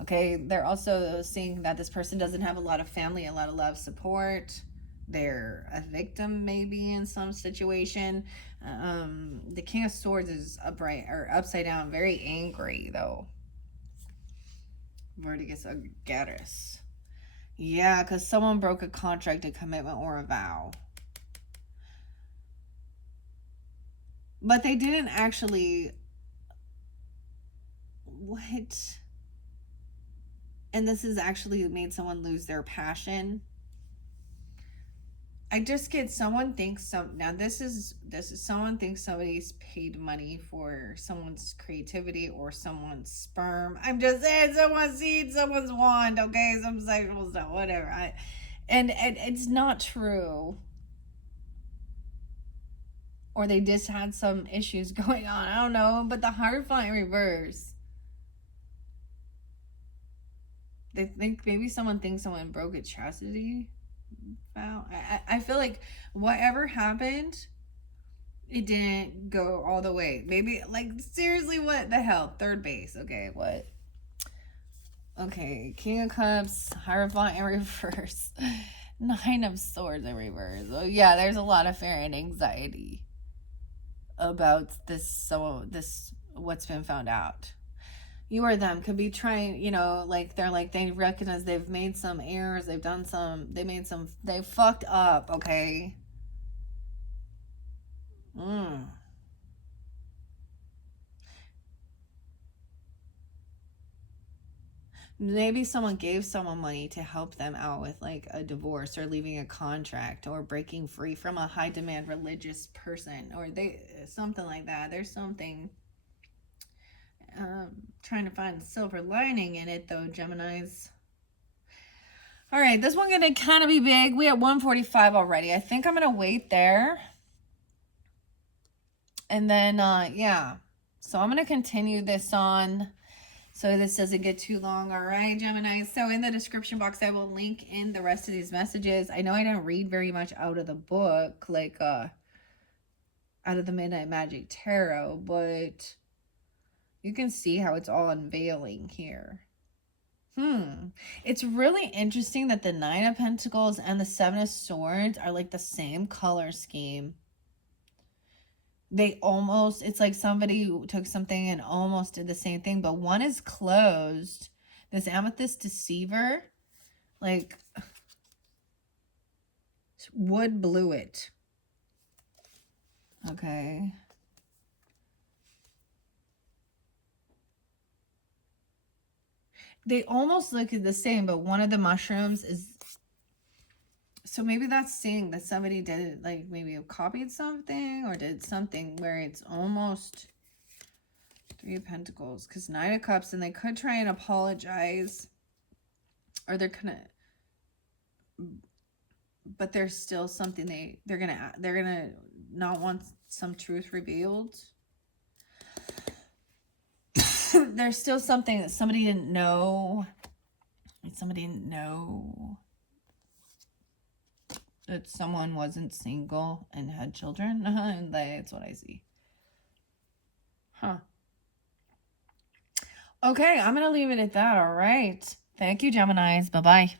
Okay, they're also seeing that this person doesn't have a lot of family, a lot of love, support. They're a victim maybe in some situation. The King of Swords is upright or upside down, very angry though. Vertigus Agaris. Yeah, because someone broke a contract, a commitment, or a vow. But they didn't actually... What? And this has actually made someone lose their passion. I just get someone thinks now this is someone thinks somebody's paid money for someone's creativity or someone's sperm. I'm just saying, someone's seed, someone's wand, okay, some sexual stuff, whatever. And it's not true. Or they just had some issues going on. I don't know. But the Hierophant in reverse. They think maybe someone thinks someone broke a chastity. found. I feel like whatever happened, it didn't go all the way. Maybe, like, seriously, what the hell? Third base. Okay, what? Okay, King of Cups, Hierophant in reverse, Nine of Swords in reverse. Oh yeah, there's a lot of fear and anxiety about this. So this, what's been found out. You or them could be trying, like they're like they recognize they've made some errors, they fucked up. Okay. Mm. Maybe someone gave someone money to help them out with like a divorce or leaving a contract or breaking free from a high demand religious person or they something like that. There's something trying to find the silver lining in it though, Geminis. All right, this one gonna kind of be big. We at 145 already. I think I'm gonna wait there. And then yeah. So I'm gonna continue this on so this doesn't get too long. All right, Gemini. So in the description box, I will link in the rest of these messages. I know I didn't read very much out of the book, like out of the Midnight Magic Tarot, but you can see how it's all unveiling here. It's really interesting that the Nine of Pentacles and the Seven of Swords are like the same color scheme. They almost, it's like somebody took something and almost did the same thing, but one is closed. This Amethyst Deceiver, like, wood blew it. Okay. They almost look the same, but one of the mushrooms is, so maybe that's saying that somebody did it, like maybe copied something or did something where it's almost Three of Pentacles, because Nine of Cups, and they could try and apologize, or they're gonna, but there's still something they're gonna not want some truth revealed. There's still something that somebody didn't know. Somebody didn't know that someone wasn't single and had children, and that's what I see. Huh. Okay, I'm gonna leave it at that. All right. Thank you, Geminis. Bye-bye.